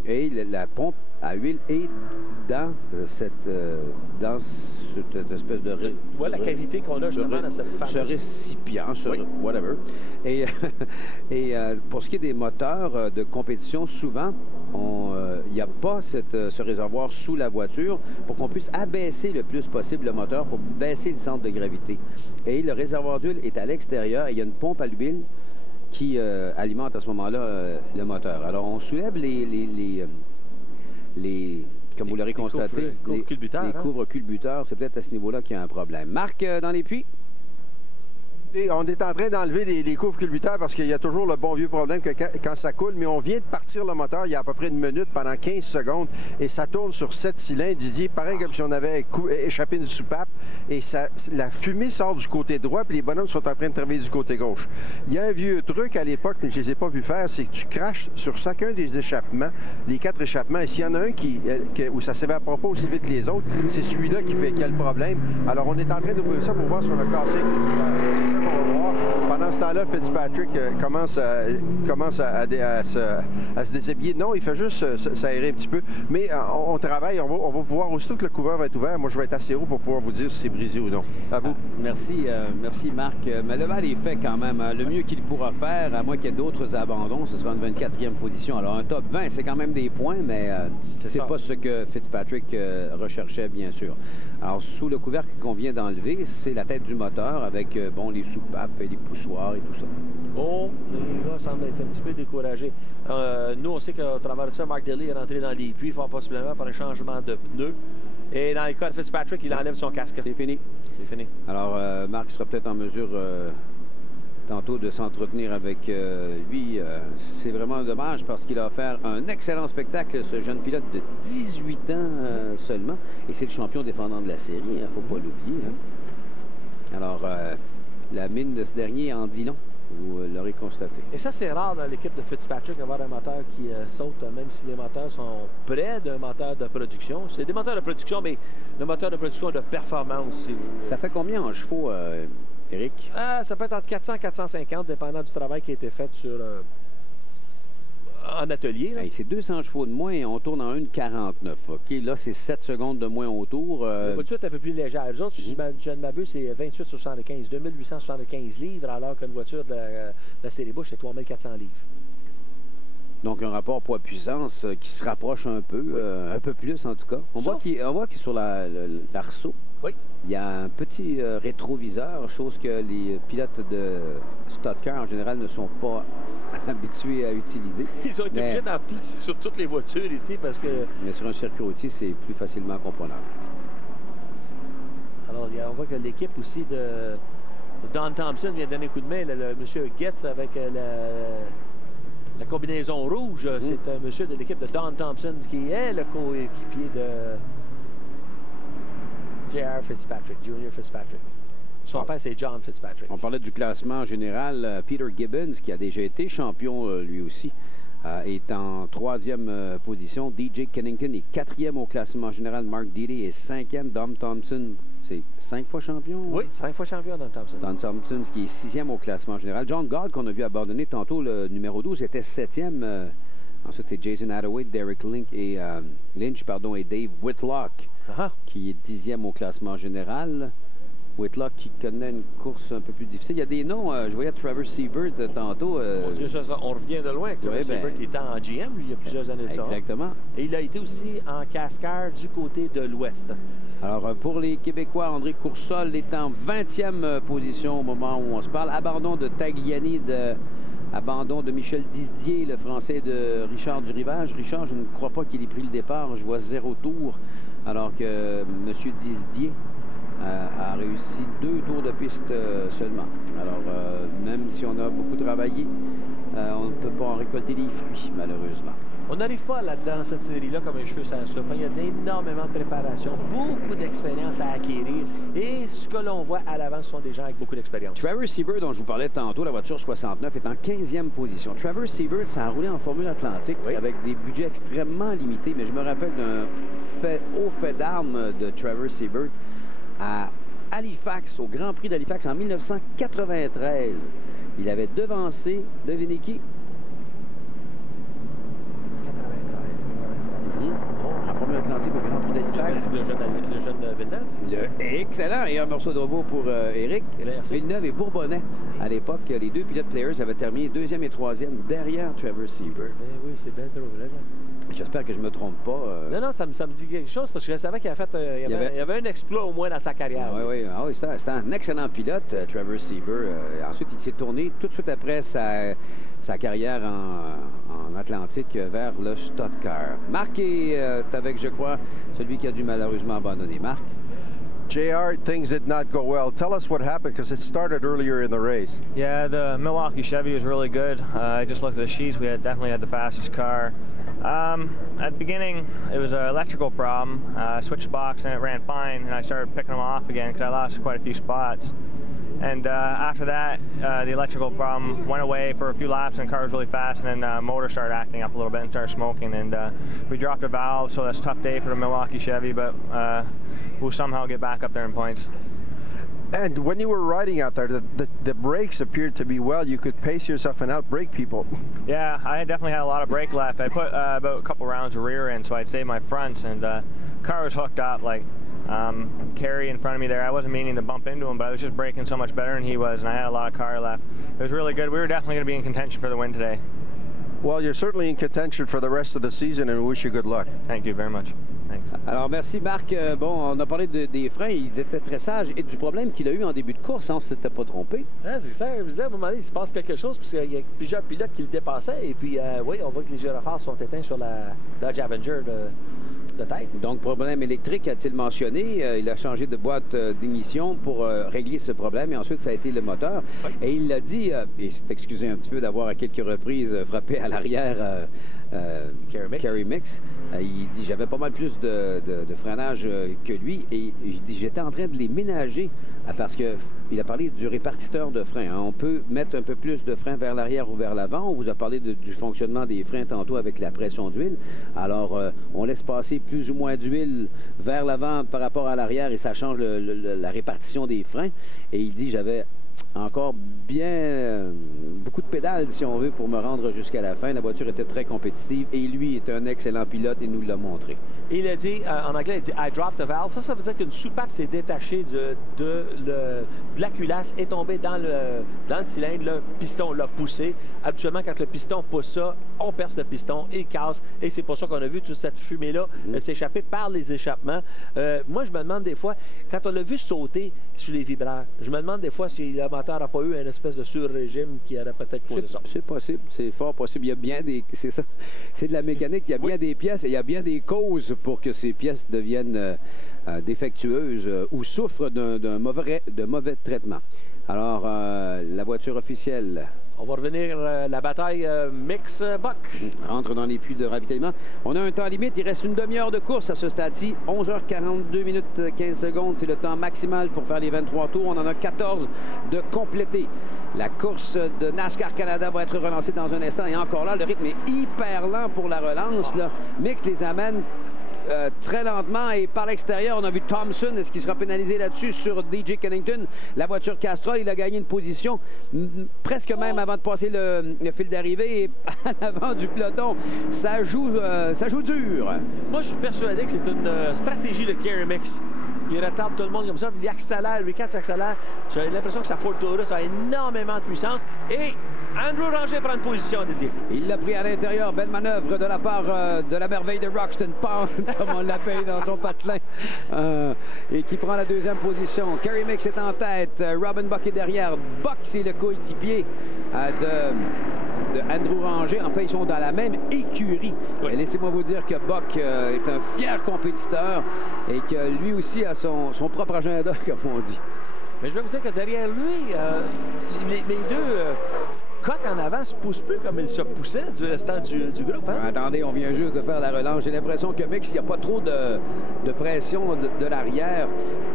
et la pompe à huile est dans cette espèce de... la cavité qu'on a justement dans cette ce récipient, whatever. Et, pour ce qui est des moteurs de compétition, souvent, il n'y a pas ce réservoir sous la voiture pour qu'on puisse abaisser le plus possible le moteur pour baisser le centre de gravité. Et le réservoir d'huile est à l'extérieur et il y a une pompe à l'huile qui alimente à ce moment-là le moteur. Alors, on soulève comme vous l'aurez constaté, les couvre-culbuteurs. C'est peut-être à ce niveau-là qu'il y a un problème. Marc, dans les puits? Et on est en train d'enlever les couvre-culbuteurs parce qu'il y a toujours le bon vieux problème que quand ça coule, mais on vient de partir le moteur il y a à peu près une minute pendant 15 secondes et ça tourne sur 7 cylindres, Didier, pareil comme si on avait échappé une soupape et la fumée sort du côté droit puis les bonhommes sont en train de travailler du côté gauche. Il y a un vieux truc à l'époque, mais je ne les ai pas vu faire, c'est que tu craches sur chacun des échappements, les 4 échappements, et s'il y en a un où ça ne s'évapore pas aussi vite que les autres, c'est celui-là qui a le problème. Alors on est en train d'ouvrir ça pour voir si on a cassé avec le pendant ce temps-là, Fitzpatrick commence à se déshabiller. Non, il fait juste s'aérer un petit peu. Mais on travaille, on va pouvoir, aussitôt que le couvreur va être ouvert, moi je vais être assez haut pour pouvoir vous dire si c'est brisé ou non. À vous. Merci Marc. Mais le mal est fait quand même. Le mieux qu'il pourra faire, à moins qu'il y ait d'autres abandons, ce sera une 24e position. Alors un top 20, c'est quand même des points, mais c'est pas ce que Fitzpatrick recherchait, bien sûr. Alors, sous le couvercle qu'on vient d'enlever, c'est la tête du moteur avec, les soupapes et les poussoirs et tout ça. Oh, les gars semblent être un petit peu découragés. Nous, on sait qu'au travers de ça, Mark Daly est rentré dans les puits, fort possiblement par un changement de pneus. Et dans le cas de Fitzpatrick, il enlève son casque. C'est fini. C'est fini. Alors, Marc sera peut-être en mesure tantôt de s'entretenir avec lui. C'est vraiment dommage parce qu'il a offert un excellent spectacle, ce jeune pilote de 18 ans seulement. Et c'est le champion défendant de la série, il ne faut pas l'oublier. Hein. Alors, la mine de ce dernier en dit long, vous l'aurez constaté. Et ça, c'est rare dans l'équipe de Fitzpatrick d'avoir un moteur qui saute, même si les moteurs sont près d'un moteur de production. C'est des moteurs de production, mais le moteur de production de performance. Ça fait combien en chevaux, Éric? Ça peut être entre 400 et 450, dépendant du travail qui a été fait sur en atelier. Hey, c'est 200 chevaux de moins et on tourne en 1,49. OK, là, c'est 7 secondes de moins autour. La voiture est un peu plus légère. Les autres, si je ne m'abuse, c'est 28,75, 2875 livres, alors qu'une voiture de la série Busch, c'est 3400 livres. Donc, un rapport poids-puissance qui se rapproche un peu plus en tout cas. On voit qu'il sur l'arceau, il y a un petit rétroviseur, chose que les pilotes de stock car en général ne sont pas habitués à utiliser. Ils ont été obligés d'en appliquer sur toutes les voitures ici parce que... Mais sur un circuit routier, c'est plus facilement comprenable. Alors, on voit que l'équipe aussi de Don Thompson vient donner un coup de main. Le monsieur Getz avec la combinaison rouge. C'est un monsieur de l'équipe de Don Thompson qui est le coéquipier de J.R. Fitzpatrick, Junior Fitzpatrick. Son père, c'est John Fitzpatrick. On parlait du classement général. Peter Gibbons, qui a déjà été champion lui aussi, est en 3e position. DJ Kennington est 4e au classement général. Mark Deedy est 5e. Dom Thompson, c'est 5 fois champion? Oui, 5 fois champion, Don Thompson. Don Thompson, qui est 6e au classement général. John Galt, qu'on a vu abandonner tantôt, le numéro 12, était 7e. Ensuite, c'est Jason Attaway, Derek Lynch et Dave Whitlock, qui est 10e au classement général. Whitlock qui connaît une course un peu plus difficile. Il y a des noms, je voyais Trevor Seibert tantôt. Mon Dieu, on revient de loin. Trevor Seibert qui était en GM, lui, il y a plusieurs années de ça. Exactement. Et il a été aussi en Cascar du côté de l'Ouest. Alors, pour les Québécois, André Coursol est en 20e position au moment où on se parle. Abandon de Tagliani, abandon de Michel Didier, le Français de Richard du Rivage. Richard, je ne crois pas qu'il ait pris le départ. Je vois 0 tour, alors que M. Didier a réussi 2 tours de piste seulement. Alors, même si on a beaucoup travaillé, on ne peut pas en récolter les fruits, malheureusement. On n'arrive pas là-dedans, cette série-là, comme un cheveu sans soupe. Il y a énormément de préparation, beaucoup d'expérience à acquérir. Et ce que l'on voit à l'avant, ce sont des gens avec beaucoup d'expérience. Trevor Seibert, dont je vous parlais tantôt, la voiture 69, est en 15e position. Trevor Seibert, ça a roulé en Formule Atlantique avec des budgets extrêmement limités. Mais je me rappelle d'un haut fait d'armes de Trevor Seibert à Halifax, au Grand Prix d'Halifax en 1993. Il avait devancé, devinez qui? En Formule Atlantique au Grand Prix d'Halifax. Le jeune Villeneuve. Excellent. Et un morceau de robot pour Éric. Villeneuve et Bourbonnais. À l'époque, les 2 pilotes players avaient terminé 2e et 3e derrière Trevor Seibert. Oui, c'est bien drôle. J'espère que je ne me trompe pas. Non, ça me dit quelque chose parce que je savais qu'il il y avait un exploit au moins dans sa carrière. Oui, c'était un excellent pilote, Trevor Seibert. Ensuite, il s'est tourné tout de suite après sa carrière en Atlantique vers le Stock Car. Marc est avec, je crois, celui qui a dû malheureusement abandonner. Marc? JR, things did not go well. Tell us what happened, because it started earlier in the race. Yeah, the Milwaukee Chevy was really good. I just looked at the sheets. We definitely had the fastest car. At the beginning, it was an electrical problem. I switched the box and it ran fine, and I started picking them off again because I lost quite a few spots. And after that, the electrical problem went away for a few laps, and the car was really fast, and then the motor started acting up a little bit and started smoking, and we dropped a valve, so that's a tough day for the Milwaukee Chevy, but we'll somehow get back up there in points. And when you were riding out there, the brakes appeared to be well. You could pace yourself and outbrake people. Yeah, I definitely had a lot of brake left. I put about a couple rounds of rear in, so I'd save my fronts, and the car was hooked up like Kerry in front of me there. I wasn't meaning to bump into him, but I was just braking so much better than he was, and I had a lot of car left. It was really good. We were definitely going to be in contention for the win today. Well, you're certainly in contention for the rest of the season, and we wish you good luck. Thank you very much. Thanks. Alors, merci Marc. Bon, on a parlé des freins, il était très sage, et du problème qu'il a eu en début de course, on ne s'était pas trompé. C'est ça, je disais, à un moment donné, il se passe quelque chose, parce qu'il y a plusieurs pilotes qui le dépassaient, et puis, oui, on voit que les gyrophares sont éteints sur la Dodge Avenger de tête. Donc, problème électrique, a-t-il mentionné. Il a changé de boîte d'émission pour régler ce problème, et ensuite, ça a été le moteur. Oui. Et il l'a dit, et s'est excusé un petit peu d'avoir à quelques reprises frappé à l'arrière Kerry Mix. Il dit, j'avais pas mal plus de freinage que lui, et il dit, j'étais en train de les ménager, parce que il a parlé du répartiteur de frein. On peut mettre un peu plus de frein vers l'arrière ou vers l'avant. On vous a parlé du fonctionnement des freins tantôt avec la pression d'huile. Alors, on laisse passer plus ou moins d'huile vers l'avant par rapport à l'arrière, et ça change la répartition des freins. Et il dit, j'avais encore beaucoup de pédales, si on veut, pour me rendre jusqu'à la fin. La voiture était très compétitive, et lui est un excellent pilote et nous l'a montré. Et il a dit, en anglais, il dit « I dropped the valve ». Ça veut dire qu'une soupape s'est détachée de la culasse, est tombée dans le cylindre, le piston l'a poussé. Habituellement, quand le piston pousse ça, on perce le piston, il casse, et c'est pour ça qu'on a vu toute cette fumée-là s'échapper par les échappements. Moi, je me demande des fois, quand on l'a vu sauter sur les vibreurs, je me demande des fois si le moteur n'a pas eu une espèce de sur-régime qui aurait peut-être causé ça. C'est possible, c'est fort possible. Il y a bien des... C'est ça, c'est de la mécanique, il y a bien des pièces, et il y a bien des causes pour que ces pièces deviennent défectueuses ou souffrent de mauvais traitement. Alors, la voiture officielle... On va revenir la bataille mix-Buck. Rentre dans les puits de ravitaillement. On a un temps limite. Il reste une demi-heure de course à ce stade-ci. 11h42 minutes 15 secondes. C'est le temps maximal pour faire les 23 tours. On en a 14 de compléter. La course de NASCAR Canada va être relancée dans un instant. Et encore là, le rythme est hyper lent pour la relance. Là. Mix les amène très lentement et par l'extérieur, on a vu Thompson. Est-ce qu'il sera pénalisé là-dessus sur DJ Kennington? La voiture Castrol, il a gagné une position presque même avant de passer le fil d'arrivée et à l'avant du peloton. Ça joue dur. Moi, je suis persuadé que c'est une stratégie de Kerry Mix. Il retarde tout le monde comme ça, il accélère, lui, quand il accélère, j'ai l'impression que sa Ford Taurus a énormément de puissance. Et Andrew Ranger prend une position, Didier. Il l'a pris à l'intérieur. Belle manœuvre de la part de la merveille de Roxton Pound, comme on l'appelle dans son patelin, et qui prend la deuxième position. Kerry Mix est en tête. Robin Buck est derrière. Buck, c'est le coéquipier de Andrew Ranger. En fait, ils sont dans la même écurie. Oui. Laissez-moi vous dire que Buck est un fier compétiteur et que lui aussi a son propre agenda, comme on dit. Mais je vais vous dire que derrière lui, les deux coques en avant se poussent plus comme ils se poussaient du restant du groupe. Hein? Attendez, on vient juste de faire la relance. J'ai l'impression que Mix, s'il n'y a pas trop de pression de l'arrière,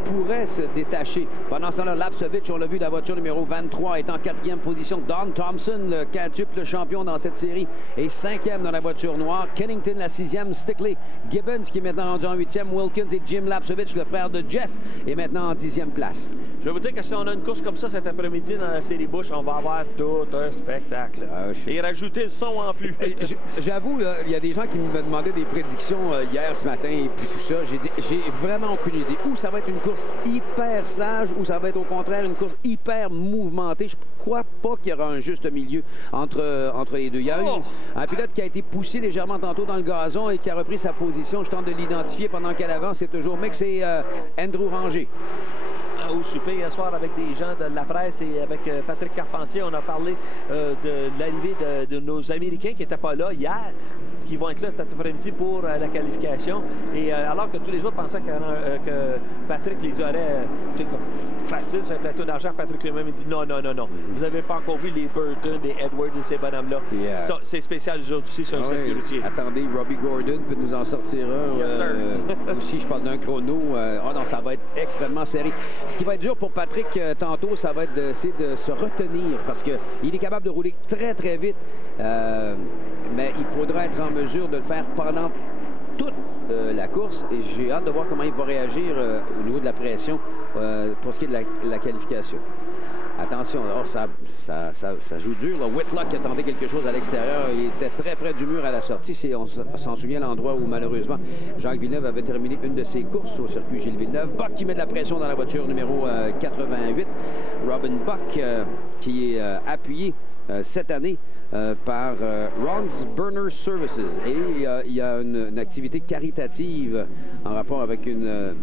pourrait se détacher. Pendant ce temps-là, Lapsovich, on l'a vu, la voiture numéro 23 est en 4e position. Don Thompson, le quintuple champion dans cette série, est 5e dans la voiture noire. Kennington, la 6e. Stickley, Gibbons, qui est maintenant rendu en 8e. Wilkins et Jim Lapsovich, le frère de Jeff, est maintenant en 10e place. Je vais vous dire que si on a une course comme ça cet après-midi dans la série Busch, on va avoir tout un spectacle. Et rajouter le son en plus. J'avoue, il y a des gens qui me demandaient des prédictions hier, ce matin, et puis tout ça. J'ai vraiment aucune idée. Ou ça va être une course hyper sage, ou ça va être au contraire une course hyper mouvementée. Je crois pas qu'il y aura un juste milieu entre les deux. Il y a un pilote qui a été poussé légèrement tantôt dans le gazon et qui a repris sa position. Je tente de l'identifier pendant qu'elle avance. C'est toujours Mix et Andrew Ranger. Au souper hier soir avec des gens de la presse et avec Patrick Carpentier, on a parlé de l'arrivée de nos Américains qui n'étaient pas là hier, qui vont être là cet après-midi pour la qualification. Et alors que tous les autres pensaient que Patrick les aurait facile sur un plateau d'argent, Patrick lui-même dit non. Vous n'avez pas encore vu les Burton, les Edwards et ces bonhommes-là. Ça, c'est spécial les autres aussi sur un circuit routier. Attendez, Robbie Gordon peut nous en sortir un. Aussi, je parle d'un chrono. Non, ça va être extrêmement serré. Ce qui va être dur pour Patrick tantôt, ça va être d'essayer de se retenir parce qu'il est capable de rouler très, très vite. Mais il faudra être en mesure de le faire pendant toute la course et j'ai hâte de voir comment il va réagir au niveau de la pression pour ce qui est de la qualification. Attention, alors ça joue dur. Là. Whitlock attendait quelque chose à l'extérieur. Il était très près du mur à la sortie. On s'en souvient l'endroit où malheureusement Jacques Villeneuve avait terminé une de ses courses au circuit Gilles Villeneuve. Buck qui met de la pression dans la voiture numéro 88. Robin Buck qui est appuyé cette année par Ron's Burner Services. Et il y a une activité caritative en rapport avec une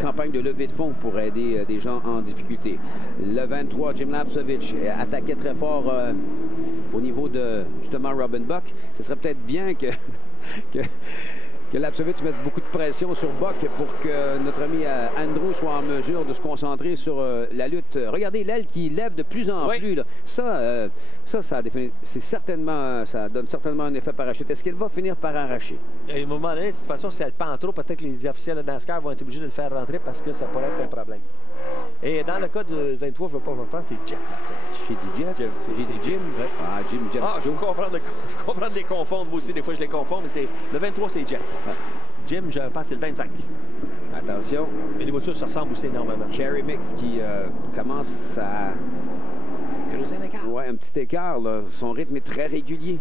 campagne de levée de fonds pour aider des gens en difficulté. Le 23, Jim Lapsovich attaquait très fort au niveau de, justement, Robin Buck. Ce serait peut-être bien que Lapsovich mette beaucoup de pression sur Buck pour que notre ami Andrew soit en mesure de se concentrer sur la lutte. Regardez l'aile qui lève de plus en plus. Là. Ça donne certainement un effet parachute. Est-ce qu'elle va finir par arracher? À un moment donné, de toute façon, si elle pend trop, peut-être que les officiels de NASCAR vont être obligés de le faire rentrer parce que ça pourrait être un problème. Et dans le cas de 23, je ne veux pas vous prendre, c'est Jeff. J'ai dit Jeff? J'ai dit Jim. Ouais. Ah, Jim. Je comprends de les confondre, moi aussi, des fois je les confonds, mais le 23, c'est Jeff. Ouais. Jim, je pense que c'est le 25. Attention. Mais les voitures se ressemblent aussi énormément. Kerry Mix qui commence à creuser un écart. Oui, un petit écart. Là. Son rythme est très régulier.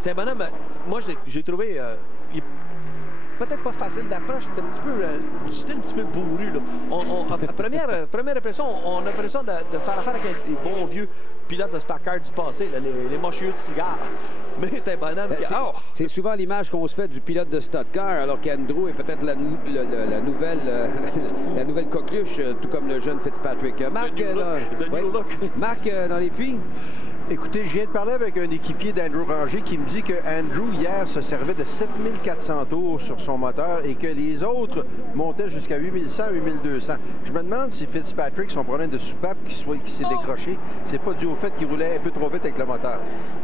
C'est un bonhomme, moi j'ai trouvé... peut-être pas facile d'approche, c'était un petit peu bourru. Là. Première impression, on a l'impression de faire affaire avec des bons vieux pilotes de stock car du passé, là, les mâcheux de cigares. Mais c'est un bonhomme qui... C'est souvent l'image qu'on se fait du pilote de stock car, alors qu'Andrew est peut-être la nouvelle coqueluche, tout comme le jeune Fitzpatrick. Marc, Marc, dans les filles? Écoutez, je viens de parler avec un équipier d'Andrew Ranger qui me dit que Andrew, hier, se servait de 7400 tours sur son moteur et que les autres montaient jusqu'à 8100, 8200. Je me demande si Fitzpatrick, son problème de soupape qui s'est décroché, c'est pas dû au fait qu'il roulait un peu trop vite avec le moteur.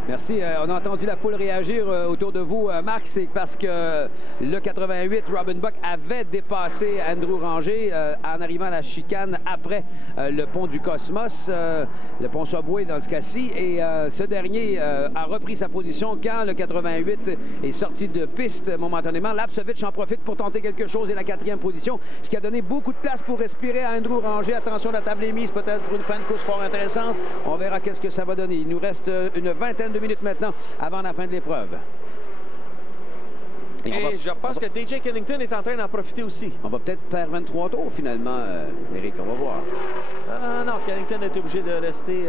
Merci. On a entendu la foule réagir autour de vous. Marc, c'est parce que le 88, Robin Buck avait dépassé Andrew Ranger en arrivant à la chicane après le pont du Cosmos, le pont Subway dans ce cas-ci. Et ce dernier a repris sa position quand le 88 est sorti de piste momentanément. Lapsovich en profite pour tenter quelque chose et la 4e position, ce qui a donné beaucoup de place pour respirer à Andrew Ranger. Attention, la table est mise peut-être pour une fin de course fort intéressante. On verra qu'est-ce que ça va donner. Il nous reste une vingtaine de minutes maintenant avant la fin de l'épreuve. Et je pense que DJ Kennington est en train d'en profiter aussi. On va peut-être faire 23 tours finalement, Eric, on va voir. Non, Kennington est obligé de rester.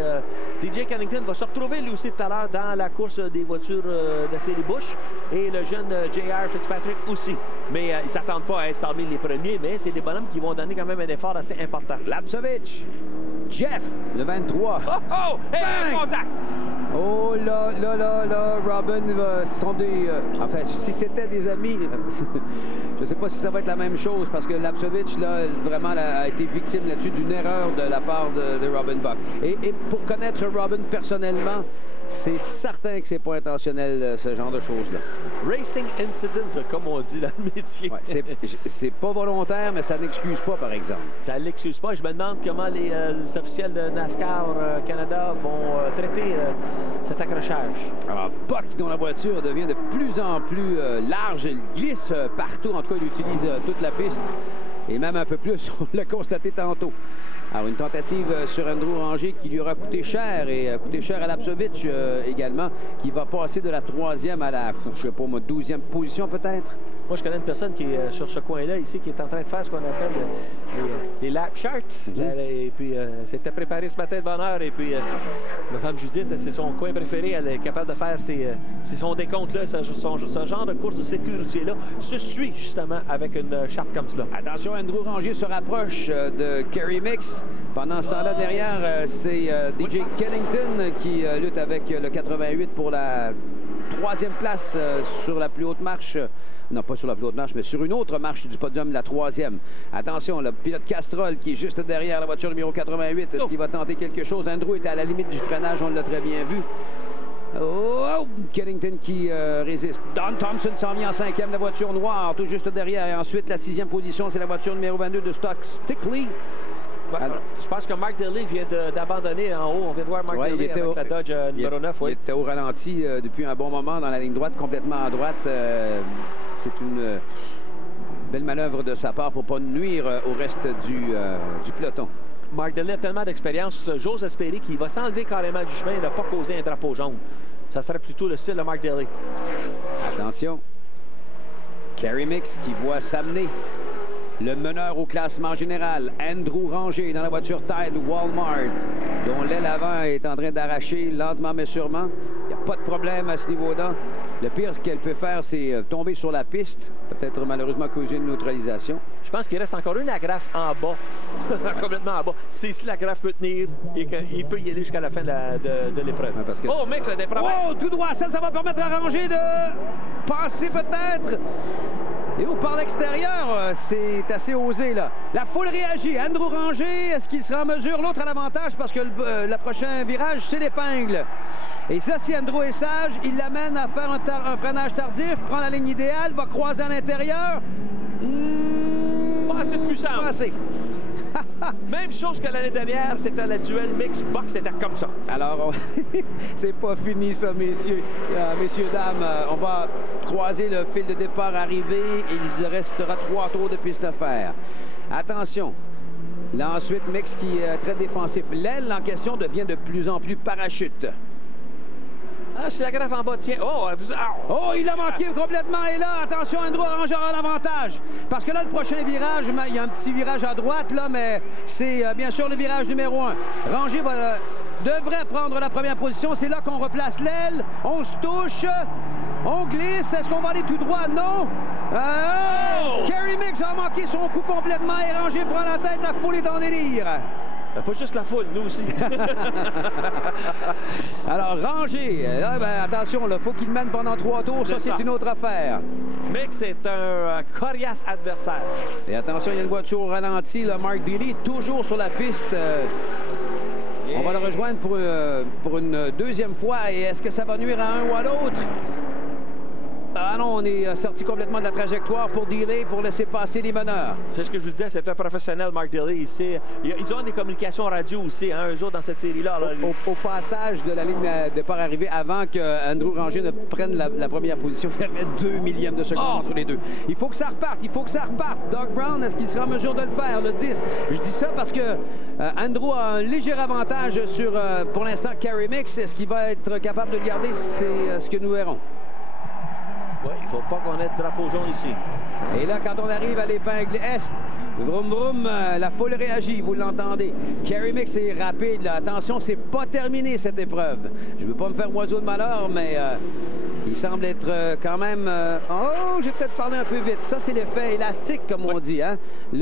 DJ Kennington va se retrouver lui aussi tout à l'heure dans la course des voitures de série Bush. Et le jeune J.R. Fitzpatrick aussi. Mais ils ne s'attendent pas à être parmi les premiers, mais c'est des bonhommes qui vont donner quand même un effort assez important. Lapsovich, Jeff, le 23. Oh! Hey, contact! Oh là, Robin sont des... enfin, si c'était des amis, je ne sais pas si ça va être la même chose, parce que Lapsovich, là, vraiment a été victime là-dessus d'une erreur de la part de Robin Buck. Et pour connaître Robin personnellement, c'est certain que c'est pas intentionnel, ce genre de choses-là. Racing incident, comme on dit dans le métier. Ouais, c'est pas volontaire, mais ça n'excuse pas, par exemple. Ça ne l'excuse pas. Je me demande comment les officiels de NASCAR Canada vont traiter cet accrochage. Alors, Buck, dont la voiture devient de plus en plus large, elle glisse partout. En tout cas, il utilise toute la piste. Et même un peu plus, on l'a constaté tantôt. Alors, une tentative sur Andrew Ranger qui lui aura coûté cher, et coûté cher à Lapsovich également, qui va passer de la 3e à la, je sais pas moi, 12e position peut-être. Moi, je connais une personne qui est sur ce coin-là, ici, qui est en train de faire ce qu'on appelle les lap charts. Et puis, s'était préparé ce matin de bonne heure. Et puis, ma femme Judith, c'est son coin préféré. Elle est capable de faire son décompte-là, ce genre de course de sécurité-là, se suit justement avec une charte comme cela. Attention, Andrew Ranger se rapproche de Kerry Mix. Pendant ce temps-là, derrière, c'est DJ Kennington qui lutte avec le 88 pour la 3e place sur la plus haute marche. Non, pas sur la plus haute marche, mais sur une autre marche du podium, la 3e. Attention, le pilote Castrol qui est juste derrière la voiture numéro 88. Est-ce qu'il va tenter quelque chose? Andrew est à la limite du freinage, on l'a très bien vu. Oh, Kennington qui résiste. Don Thompson s'en vient en 5e, la voiture noire, tout juste derrière. Et ensuite, la 6e position, c'est la voiture numéro 22 de Stock Stickley. Alors, je pense que Mark Daly vient d'abandonner en haut. On vient de voir Mark Daly avec sa Dodge numéro 9. Il était au ralenti depuis un bon moment dans la ligne droite, complètement à droite. C'est une belle manœuvre de sa part pour ne pas nuire au reste du peloton. Mark Daly a tellement d'expérience. J'ose espérer qu'il va s'enlever carrément du chemin et ne pas causer un drapeau jaune. Ça serait plutôt le style de Mark Daly. Attention. Kerry Mix qui voit s'amener le meneur au classement général, Andrew Ranger, dans la voiture Tide Walmart, dont l'aile avant est en train d'arracher lentement mais sûrement. Il n'y a pas de problème à ce niveau-là. Le pire, ce qu'elle peut faire, c'est tomber sur la piste, peut-être malheureusement causer une neutralisation. Je pense qu'il reste encore une agrafe en bas, complètement en bas. Si l'agrafe peut tenir, il peut y aller jusqu'à la fin de l'épreuve. Ouais, oh, mec, ça a des problèmes. Oh, tout droit, ça va permettre à Ranger de passer peut-être. Et où par l'extérieur, c'est assez osé, là. La foule réagit. Andrew Ranger, est-ce qu'il sera en mesure? L'autre à l'avantage parce que le prochain virage, c'est l'épingle. Et ça, si Andrew est sage, il l'amène à faire un freinage tardif, prend la ligne idéale, va croiser à l'intérieur. Pas assez de puissance. Pas assez. Même chose que l'année dernière, c'était la duel mix box, c'était comme ça. Alors, c'est pas fini ça, messieurs. Messieurs, dames, on va croiser le fil de départ arrivé et il restera 3 tours de piste à faire. Attention. Là, ensuite, Mix qui est très défensif. L'aile en question devient de plus en plus parachute. Ah, c'est la greffe en bas, tiens. Oh, il a manqué complètement. Et là, attention, Andrew Ranger a l'avantage. Parce que là, le prochain virage, il y a un petit virage à droite, là, mais c'est bien sûr le virage numéro 1. Ranger devrait prendre la première position. C'est là qu'on replace l'aile. On se touche. On glisse. Est-ce qu'on va aller tout droit? Non. Kerry Mix a manqué son coup complètement et Ranger prend la tête. La foule est en délire. Pas juste la foule, nous aussi. Alors, Ranger, là, attention, il faut qu'il mène pendant 3 tours. Ça, c'est une autre affaire. Mix c'est un coriace adversaire. Et attention, il y a une voiture au ralenti. Là, Mark Dealey, toujours sur la piste. On va le rejoindre pour une deuxième fois. Et est-ce que ça va nuire à un ou à l'autre? Ah non, on est sorti complètement de la trajectoire pour Dealey, pour laisser passer les meneurs. C'est ce que je vous disais, c'est un professionnel, Mark Dealey. Ils ont des communications radio aussi, hein, eux autres, dans cette série-là. Au passage de la ligne de départ-arrivée, avant que Andrew Ranger ne prenne la première position, il y avait 2 millièmes de seconde entre les deux. Il faut que ça reparte, il faut que ça reparte. Doug Brown, est-ce qu'il sera en mesure de le faire, le 10? Je dis ça parce que Andrew a un léger avantage sur, pour l'instant, Kerry Mix. Est-ce qu'il va être capable de le garder? C'est ce que nous verrons. Oui, il ne faut pas qu'on ait de drapeau jaune ici. Et là, quand on arrive à l'épingle est, vroom vroom, la foule réagit, vous l'entendez. Kerry Mix est rapide, là. Attention, c'est pas terminé cette épreuve. Je veux pas me faire oiseau de malheur, mais il semble être quand même... Oh, j'ai peut-être parlé un peu vite. Ça, c'est l'effet élastique, comme on dit. Hein?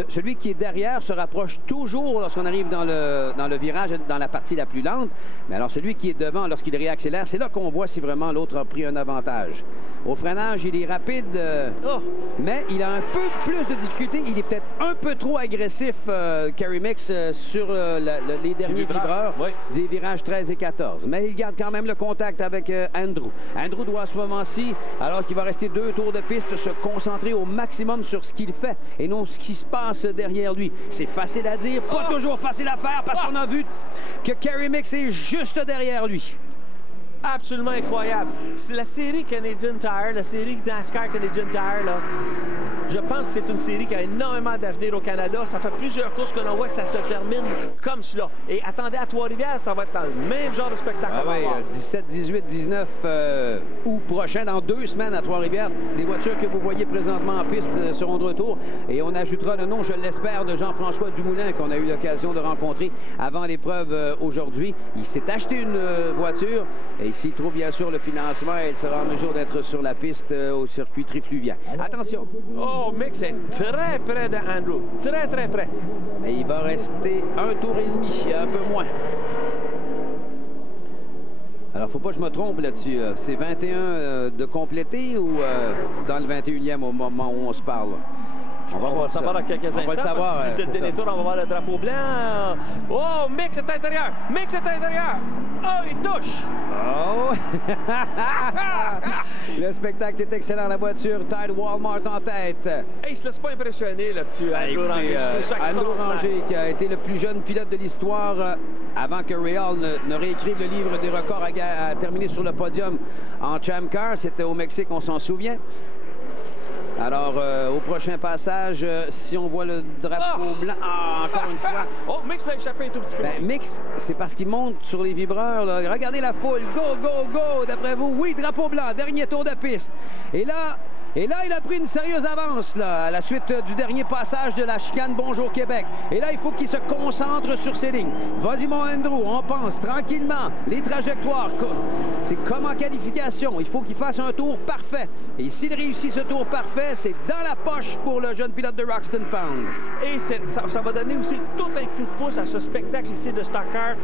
Celui qui est derrière se rapproche toujours lorsqu'on arrive dans le virage, dans la partie la plus lente. Mais alors, celui qui est devant, lorsqu'il réaccélère, c'est là qu'on voit si vraiment l'autre a pris un avantage. Au freinage, il est rapide, mais il a un peu plus de difficulté. Il est peut-être un peu trop agressif, Kerry Mix, sur les derniers vibreurs des virages 13 et 14. Mais il garde quand même le contact avec Andrew. Andrew doit à ce moment-ci, alors qu'il va rester 2 tours de piste, se concentrer au maximum sur ce qu'il fait et non ce qui se passe derrière lui. C'est facile à dire, pas toujours facile à faire, parce qu'on a vu que Kerry Mix est juste derrière lui. Absolument incroyable. C'est la série Canadian Tire, la série NASCAR Canadian Tire, là. Je pense que c'est une série qui a énormément d'avenir au Canada. Ça fait plusieurs courses que l'on voit que ça se termine comme cela. Et attendez, à Trois-Rivières, ça va être dans le même genre de spectacle. Ah oui, 17, 18, 19 août prochain, dans 2 semaines à Trois-Rivières. Les voitures que vous voyez présentement en piste seront de retour. Et on ajoutera le nom, je l'espère, de Jean-François Dumoulin, qu'on a eu l'occasion de rencontrer avant l'épreuve aujourd'hui. Il s'est acheté une voiture et s'il trouve bien sûr le financement, il sera en mesure d'être sur la piste au circuit Trifluvien. Attention! Oh, Mix est très près d'Andrew. Très, très près. Et il va rester 1 tour et demi, un peu moins. Alors, faut pas que je me trompe là-dessus. C'est 21 de compléter ou dans le 21e au moment où on se parle? On va voir ça dans quelques instants. On va le savoir. Si c'est le dernier tour, on va voir le drapeau blanc. Oh, Mix est à l'intérieur. Mix est à l'intérieur. Oh, il touche. Oh! Le spectacle est excellent. La voiture Tide Walmart en tête. Hey, il se laisse pas impressionner là-dessus. Andrew Ranger, qui a été le plus jeune pilote de l'histoire avant que Ray Hall ne réécrive le livre des records à terminer sur le podium en Champ Car. C'était au Mexique, on s'en souvient. Alors, au prochain passage, si on voit le drapeau blanc... Ah, encore une fois... Oh, Mix l'a échappé un tout petit peu. Ben, Mix, c'est parce qu'il monte sur les vibreurs. Là. Regardez la foule. Go, go, go! D'après vous, oui, drapeau blanc, dernier tour de piste. Et là, il a pris une sérieuse avance là, à la suite du dernier passage de la chicane Bonjour Québec. Et là, il faut qu'il se concentre sur ses lignes. Vas-y, mon Andrew, on pense tranquillement. Les trajectoires, c'est comme en qualification. Il faut qu'il fasse un tour parfait. Et s'il réussit ce tour parfait, c'est dans la poche pour le jeune pilote de Roxton Pound. Et ça va donner aussi tout un coup de pouce à ce spectacle ici de Stock Car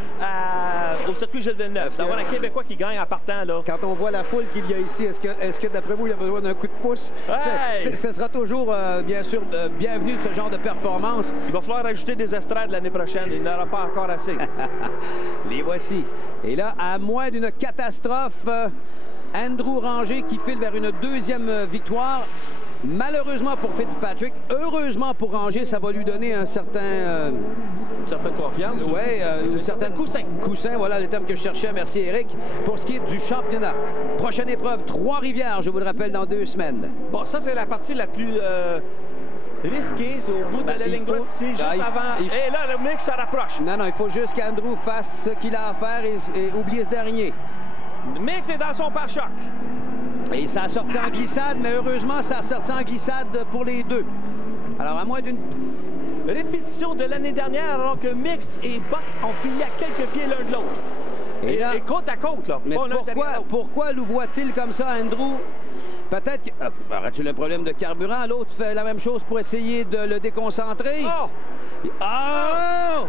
au circuit Gilles Villeneuve. D'avoir un Québécois qui gagne en partant. Là. Quand on voit la foule qu'il y a ici, est-ce que d'après vous, il a besoin d'un coup de pouce? Hey! Ce sera toujours, bien sûr, bienvenu ce genre de performance. Il va falloir ajouter des estrades l'année prochaine. Il n'aura pas encore assez. Les voici. Et là, à moins d'une catastrophe, Andrew Ranger qui file vers une deuxième victoire. Malheureusement pour Fitzpatrick, heureusement pour Ranger, ça va lui donner un certain... une certaine confiance. Oui, un certain coussin. Coussin, voilà le terme que je cherchais. Merci, Eric. Pour ce qui est du championnat. Prochaine épreuve, Trois-Rivières, je vous le rappelle, dans 2 semaines. Bon, ça, c'est la partie la plus... risqué, c'est au bout de la ligne droite ici, juste avant. Et là, le Mix se rapproche. Non, il faut juste qu'Andrew fasse ce qu'il a à faire et oublier ce dernier. Mix est dans son pare-choc. Et ça a sorti en glissade, mais heureusement, ça a sorti en glissade pour les deux. Alors, à moins d'une répétition de l'année dernière, alors que Mix et Buck ont fini à quelques pieds l'un de l'autre. Et côte à côte, là. Mais pourquoi louvoie-t-il comme ça, Andrew? Peut-être que... aurais-tu le problème de carburant? L'autre fait la même chose pour essayer de le déconcentrer. Oh! Oh!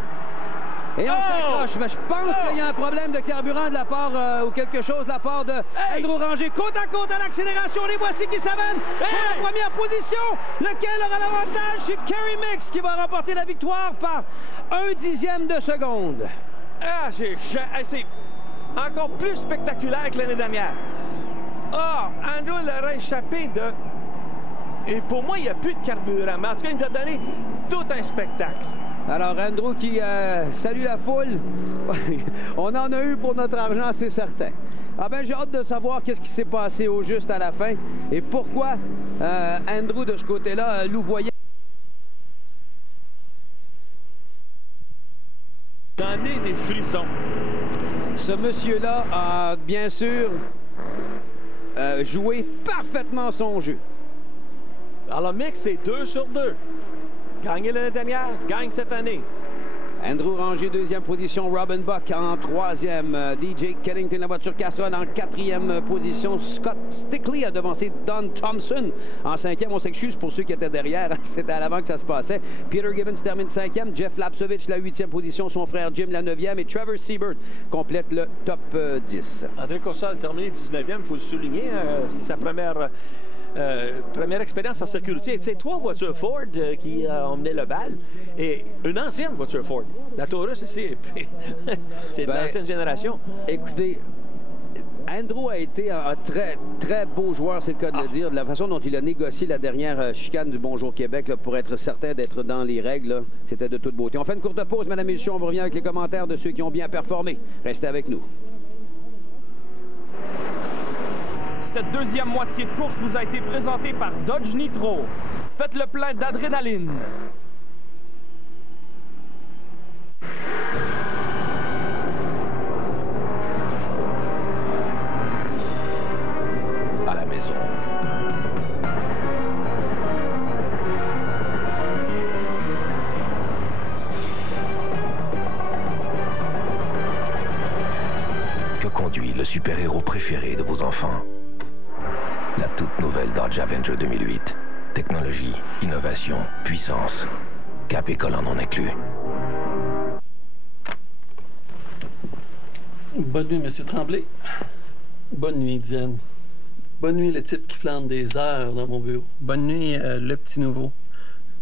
Et on s'accroche. Mais je pense qu'il y a un problème de carburant de la part, ou quelque chose de la part de Andrew Ranger. Côte à côte à l'accélération. Les voici qui s'amènent pour la première position. Lequel aura l'avantage? C'est Kerry Mix qui va remporter la victoire par 1/10 de seconde. Ah, c'est encore plus spectaculaire que l'année dernière. Andrew l'aurait échappé de... Et pour moi, il n'y a plus de carburant. Mais en tout cas, il nous a donné tout un spectacle. Alors, Andrew qui salue la foule. On en a eu pour notre argent, c'est certain. Ah ben, j'ai hâte de savoir qu'est-ce qui s'est passé au juste à la fin et pourquoi Andrew, de ce côté-là, louvoyait. J'en ai des frissons. Ce monsieur-là a, bien sûr, joué parfaitement son jeu. Alors, Mix, c'est 2 sur 2. Gagné l'année dernière, gagne cette année. Andrew Ranger, 2e position. Robin Buck en 3e. DJ Kennington, la voiture Castrol en 4e position. Scott Stickley a devancé Don Thompson en 5e. On s'excuse pour ceux qui étaient derrière. C'était à l'avant que ça se passait. Peter Gibbons termine 5e. Jeff Lapsovich, la 8e position. Son frère Jim, la 9e. Et Trevor Seibert complète le top 10. André Cossa a terminé 19e. Il faut le souligner. C'est sa première expérience en sécurité. C'est 3 voitures Ford qui ont mené le bal et une ancienne voiture Ford. La Taurus ici, c'est de l'ancienne génération. Écoutez, Andrew a été un très, très beau joueur, c'est le cas de le dire. De la façon dont il a négocié la dernière chicane du Bonjour Québec là, pour être certain d'être dans les règles, c'était de toute beauté. On fait une courte pause, mesdames et messieurs. On revient avec les commentaires de ceux qui ont bien performé. Restez avec nous. Cette deuxième moitié de course vous a été présentée par Dodge Nitro. Faites le plein d'adrénaline. À la maison. Que conduit le super-héros préféré de vos enfants? La toute nouvelle Dodge Avenger 2008. Technologie, innovation, puissance. Cap et collant non inclus. Bonne nuit, M. Tremblay. Bonne nuit, Diane. Bonne nuit, le type qui flambe des heures dans mon bureau. Bonne nuit, le petit nouveau.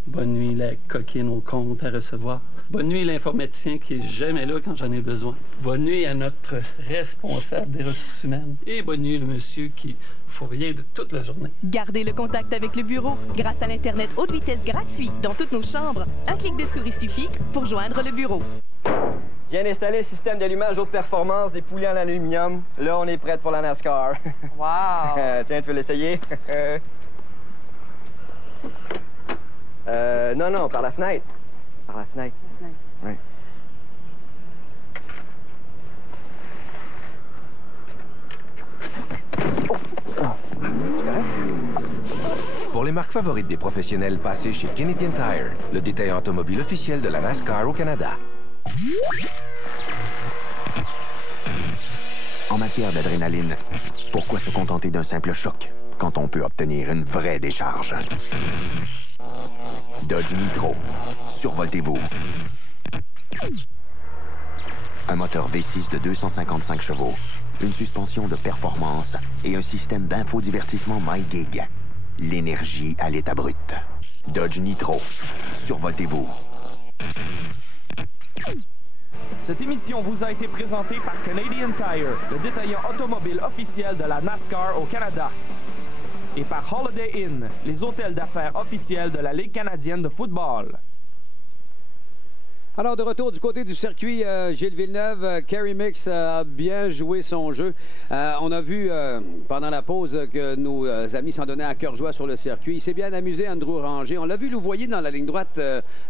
Bonne nuit, la coquine au compte à recevoir. Bonne nuit, l'informaticien qui est jamais là quand j'en ai besoin. Bonne nuit à notre responsable des ressources humaines. Et bonne nuit, le monsieur qui fourvient de toute la journée. Gardez le contact avec le bureau grâce à l'Internet haute vitesse gratuit dans toutes nos chambres. Un clic de souris suffit pour joindre le bureau. Viens installer le système d'allumage haute performance des poulies en aluminium. Là, on est prêt pour la NASCAR. Wow! Tiens, tu veux l'essayer? Non, par la fenêtre. Par la fenêtre. Oui. Pour les marques favorites des professionnels, passez chez Canadian Tire, le détaillant automobile officiel de la NASCAR au Canada. En matière d'adrénaline, pourquoi se contenter d'un simple choc quand on peut obtenir une vraie décharge? Dodge Nitro. Survoltez-vous. Un moteur V6 de 255 chevaux, une suspension de performance et un système d'infodivertissement MyGig. L'énergie à l'état brut. Dodge Nitro. Survoltez-vous. Cette émission vous a été présentée par Canadian Tire, le détaillant automobile officiel de la NASCAR au Canada. Et par Holiday Inn, les hôtels d'affaires officiels de la Ligue canadienne de football. Alors, de retour du côté du circuit Gilles Villeneuve, Kerry Mix a bien joué son jeu. On a vu pendant la pause que nos amis s'en donnaient à cœur joie sur le circuit. Il s'est bien amusé, Andrew Ranger. On l'a vu louvoyer dans la ligne droite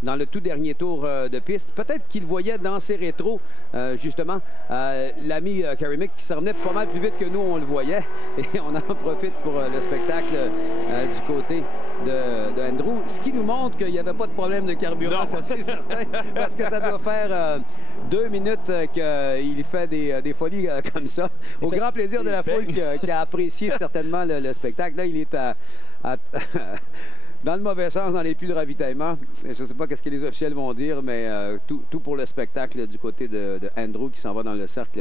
dans le tout dernier tour de piste. Peut-être qu'il voyait dans ses rétros, justement, l'ami Kerry Mix qui s'en revenait pas mal plus vite que nous, on le voyait. Et on en profite pour le spectacle du côté de Andrew. Ce qui nous montre qu'il n'y avait pas de problème de carburant, ça c'est certain. Parce que ça doit faire 2 minutes qu'il fait des folies comme ça. Au grand plaisir de la foule qui a apprécié certainement le spectacle. Là, il est dans le mauvais sens, dans les puits de ravitaillement. Je ne sais pas ce que les officiels vont dire, mais tout pour le spectacle du côté de Andrew qui s'en va dans le cercle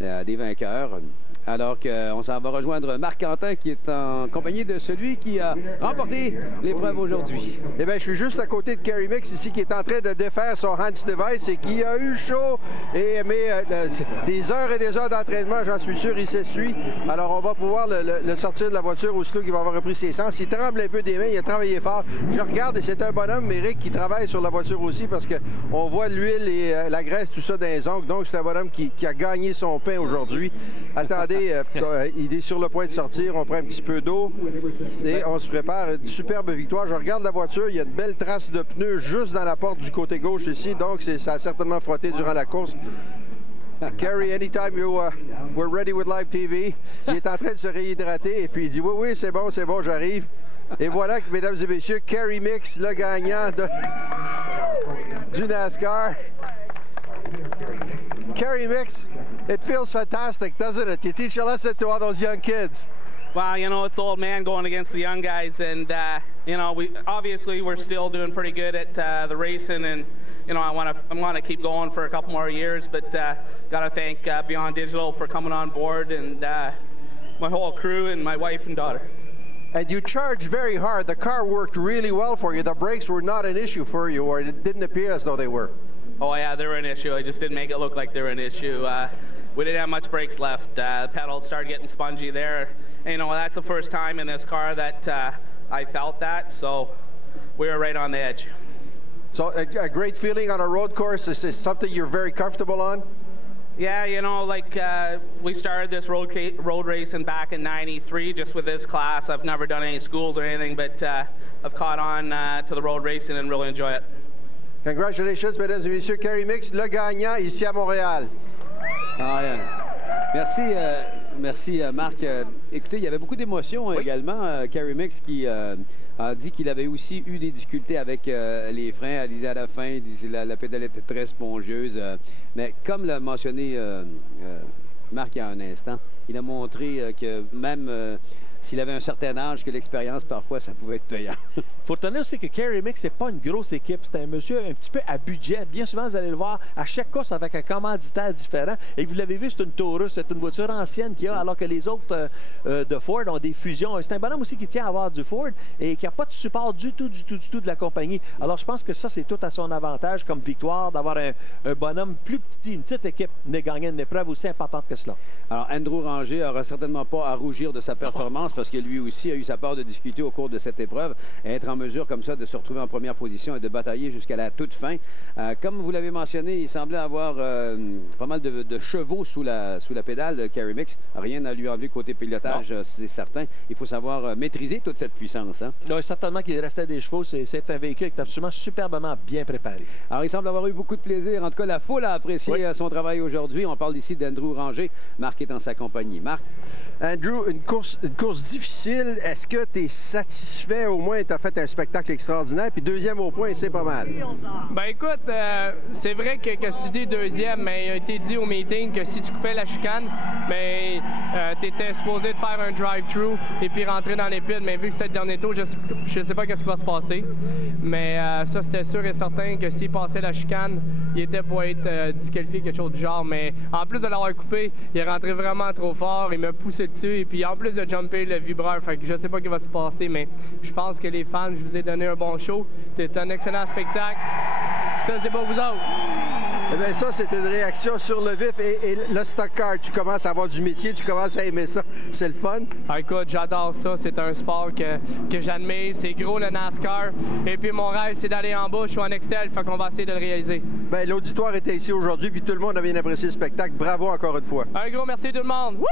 des vainqueurs. Alors qu'on s'en va rejoindre Marc Quentin qui est en compagnie de celui qui a remporté l'épreuve aujourd'hui. Eh bien, je suis juste à côté de Kerry Mix ici qui est en train de défaire son Hans Device et qui a eu chaud. Mais des heures et des heures d'entraînement, j'en suis sûr, il s'essuie. Alors, on va pouvoir le sortir de la voiture aussitôt qu'il va avoir repris ses sens. Il tremble un peu des mains, il a travaillé fort. Je regarde et c'est un bonhomme, Eric, qui travaille sur la voiture aussi parce qu'on voit l'huile et la graisse, tout ça dans les ongles. Donc, c'est un bonhomme qui a gagné son pain aujourd'hui. Attendez. Il est sur le point de sortir, on prend un petit peu d'eau et on se prépare. Une superbe victoire. Je regarde la voiture, il y a une belle trace de pneus juste dans la porte du côté gauche ici, donc ça a certainement frotté durant la course. Kerry, anytime we're ready with live TV. Il est en train de se réhydrater et puis il dit oui, c'est bon, j'arrive. Et voilà, mesdames et messieurs, Kerry Mix, le gagnant du NASCAR. Kerry Mix, it feels fantastic, doesn't it? You teach a lesson to all those young kids. Well, you know, it's the old man going against the young guys, and you know, we're still doing pretty good at the racing, and you know, I want to keep going for a couple more years, but got to thank Beyond Digital for coming on board, and my whole crew and my wife and daughter. And you charged very hard. The car worked really well for you. The brakes were not an issue for you, or it didn't appear as though they were. Oh yeah, they were an issue. I just didn't make it look like they were an issue. We didn't have much brakes left. The pedals started getting spongy there. And, you know, that's the first time in this car that I felt that, so we were right on the edge. So a great feeling on a road course. Is this something you're very comfortable on? Yeah, you know, like we started this road racing back in '93 just with this class. I've never done any schools or anything, but I've caught on to the road racing and really enjoy it. Congratulations, mesdames et messieurs. Kerry Mix, le gagnant ici à Montréal. Merci Marc. Écoutez, il y avait beaucoup d'émotions également. Kerry Mix qui a dit qu'il avait aussi eu des difficultés avec les freins. Elle disait à la fin, la pédale était très spongieuse. Mais comme l'a mentionné Marc il y a un instant, il a montré que même s'il avait un certain âge, que l'expérience, parfois, ça pouvait être payant. Il faut retenir aussi que Kerry Mix, c'est pas une grosse équipe. C'est un monsieur un petit peu à budget. Bien souvent, vous allez le voir à chaque course avec un commanditaire différent. Et vous l'avez vu, c'est une Taurus. C'est une voiture ancienne qu'il y a, alors que les autres de Ford ont des fusions. C'est un bonhomme aussi qui tient à avoir du Ford et qui n'a pas de support du tout de la compagnie. Alors, je pense que ça, c'est tout à son avantage comme victoire d'avoir un bonhomme plus petit, une petite équipe, de gagner une épreuve aussi importante que cela. Alors, Andrew Ranger n'aura certainement pas à rougir de sa performance parce que lui aussi a eu sa part de difficultés au cours de cette épreuve. Et être en mesure comme ça de se retrouver en première position et de batailler jusqu'à la toute fin. Comme vous l'avez mentionné, il semblait avoir pas mal de chevaux sous la pédale de Kerry Mix. Rien à lui enlever côté pilotage, c'est certain. Il faut savoir maîtriser toute cette puissance. Hein? Oui, certainement qu'il restait des chevaux. C'est un véhicule qui est absolument superbement bien préparé. Alors, il semble avoir eu beaucoup de plaisir. En tout cas, la foule a apprécié son travail aujourd'hui. On parle ici d'Andrew Ranger. Marc est en sa compagnie. Marc? Andrew, une course difficile. Est-ce que tu es satisfait? Au moins, tu as fait un spectacle extraordinaire. Puis deuxième au point, c'est pas mal. Ben écoute, c'est vrai que tu dis deuxième, mais il a été dit au meeting que si tu coupais la chicane, tu étais supposé de faire un drive-thru et puis rentrer dans les pits. Mais vu que c'était le dernier tour, je sais pas ce qui va se passer. Mais ça, c'était sûr et certain que s'il passait la chicane, il était pour être disqualifié, quelque chose du genre. Mais en plus de l'avoir coupé, il est rentré vraiment trop fort. Il m'a poussé dessus et puis en plus de jumper le vibreur, fait que je sais pas ce qui va se passer, mais je pense que les fans, je vous ai donné un bon show. C'était un excellent spectacle. Ça, c'est pour vous autres. Eh bien, ça, c'était une réaction sur le vif. Et le stock car, tu commences à avoir du métier, tu commences à aimer ça. C'est le fun? Ah, écoute, j'adore ça. C'est un sport que j'admire. C'est gros, le NASCAR. Et puis, mon rêve, c'est d'aller en bas. Je suis en Excel, fait qu'on va essayer de le réaliser. Bien, l'auditoire était ici aujourd'hui, puis tout le monde a bien apprécié le spectacle. Bravo encore une fois. Un gros merci tout le monde. Woo!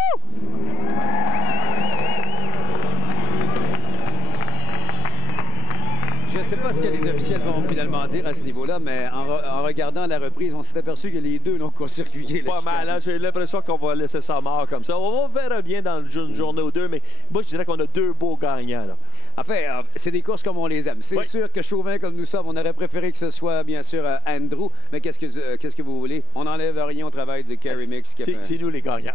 Je ne sais pas ce que les officiels vont finalement dire à ce niveau-là, mais en regardant la reprise, on s'est aperçu que les deux l'ont court-circuité. Pas mal, hein? J'ai l'impression qu'on va laisser ça mort comme ça. On verra bien dans une journée ou deux, mais moi, je dirais qu'on a deux beaux gagnants, là. En fait, c'est des courses comme on les aime. C'est sûr que chauvin comme nous sommes, on aurait préféré que ce soit, bien sûr, Andrew. Mais qu'est-ce que vous voulez? On n'enlève rien au travail de Kerry Mix. C'est nous les gagnants.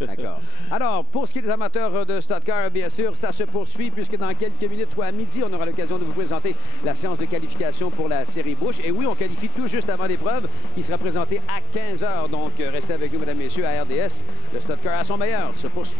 D'accord. Alors, pour ce qui est des amateurs de stock car, bien sûr, ça se poursuit puisque dans quelques minutes, soit à midi, on aura l'occasion de vous présenter la séance de qualification pour la série Busch. Et oui, on qualifie tout juste avant l'épreuve qui sera présentée à 15h. Donc, restez avec nous, mesdames et messieurs, à RDS. Le stock car à son meilleur se poursuit.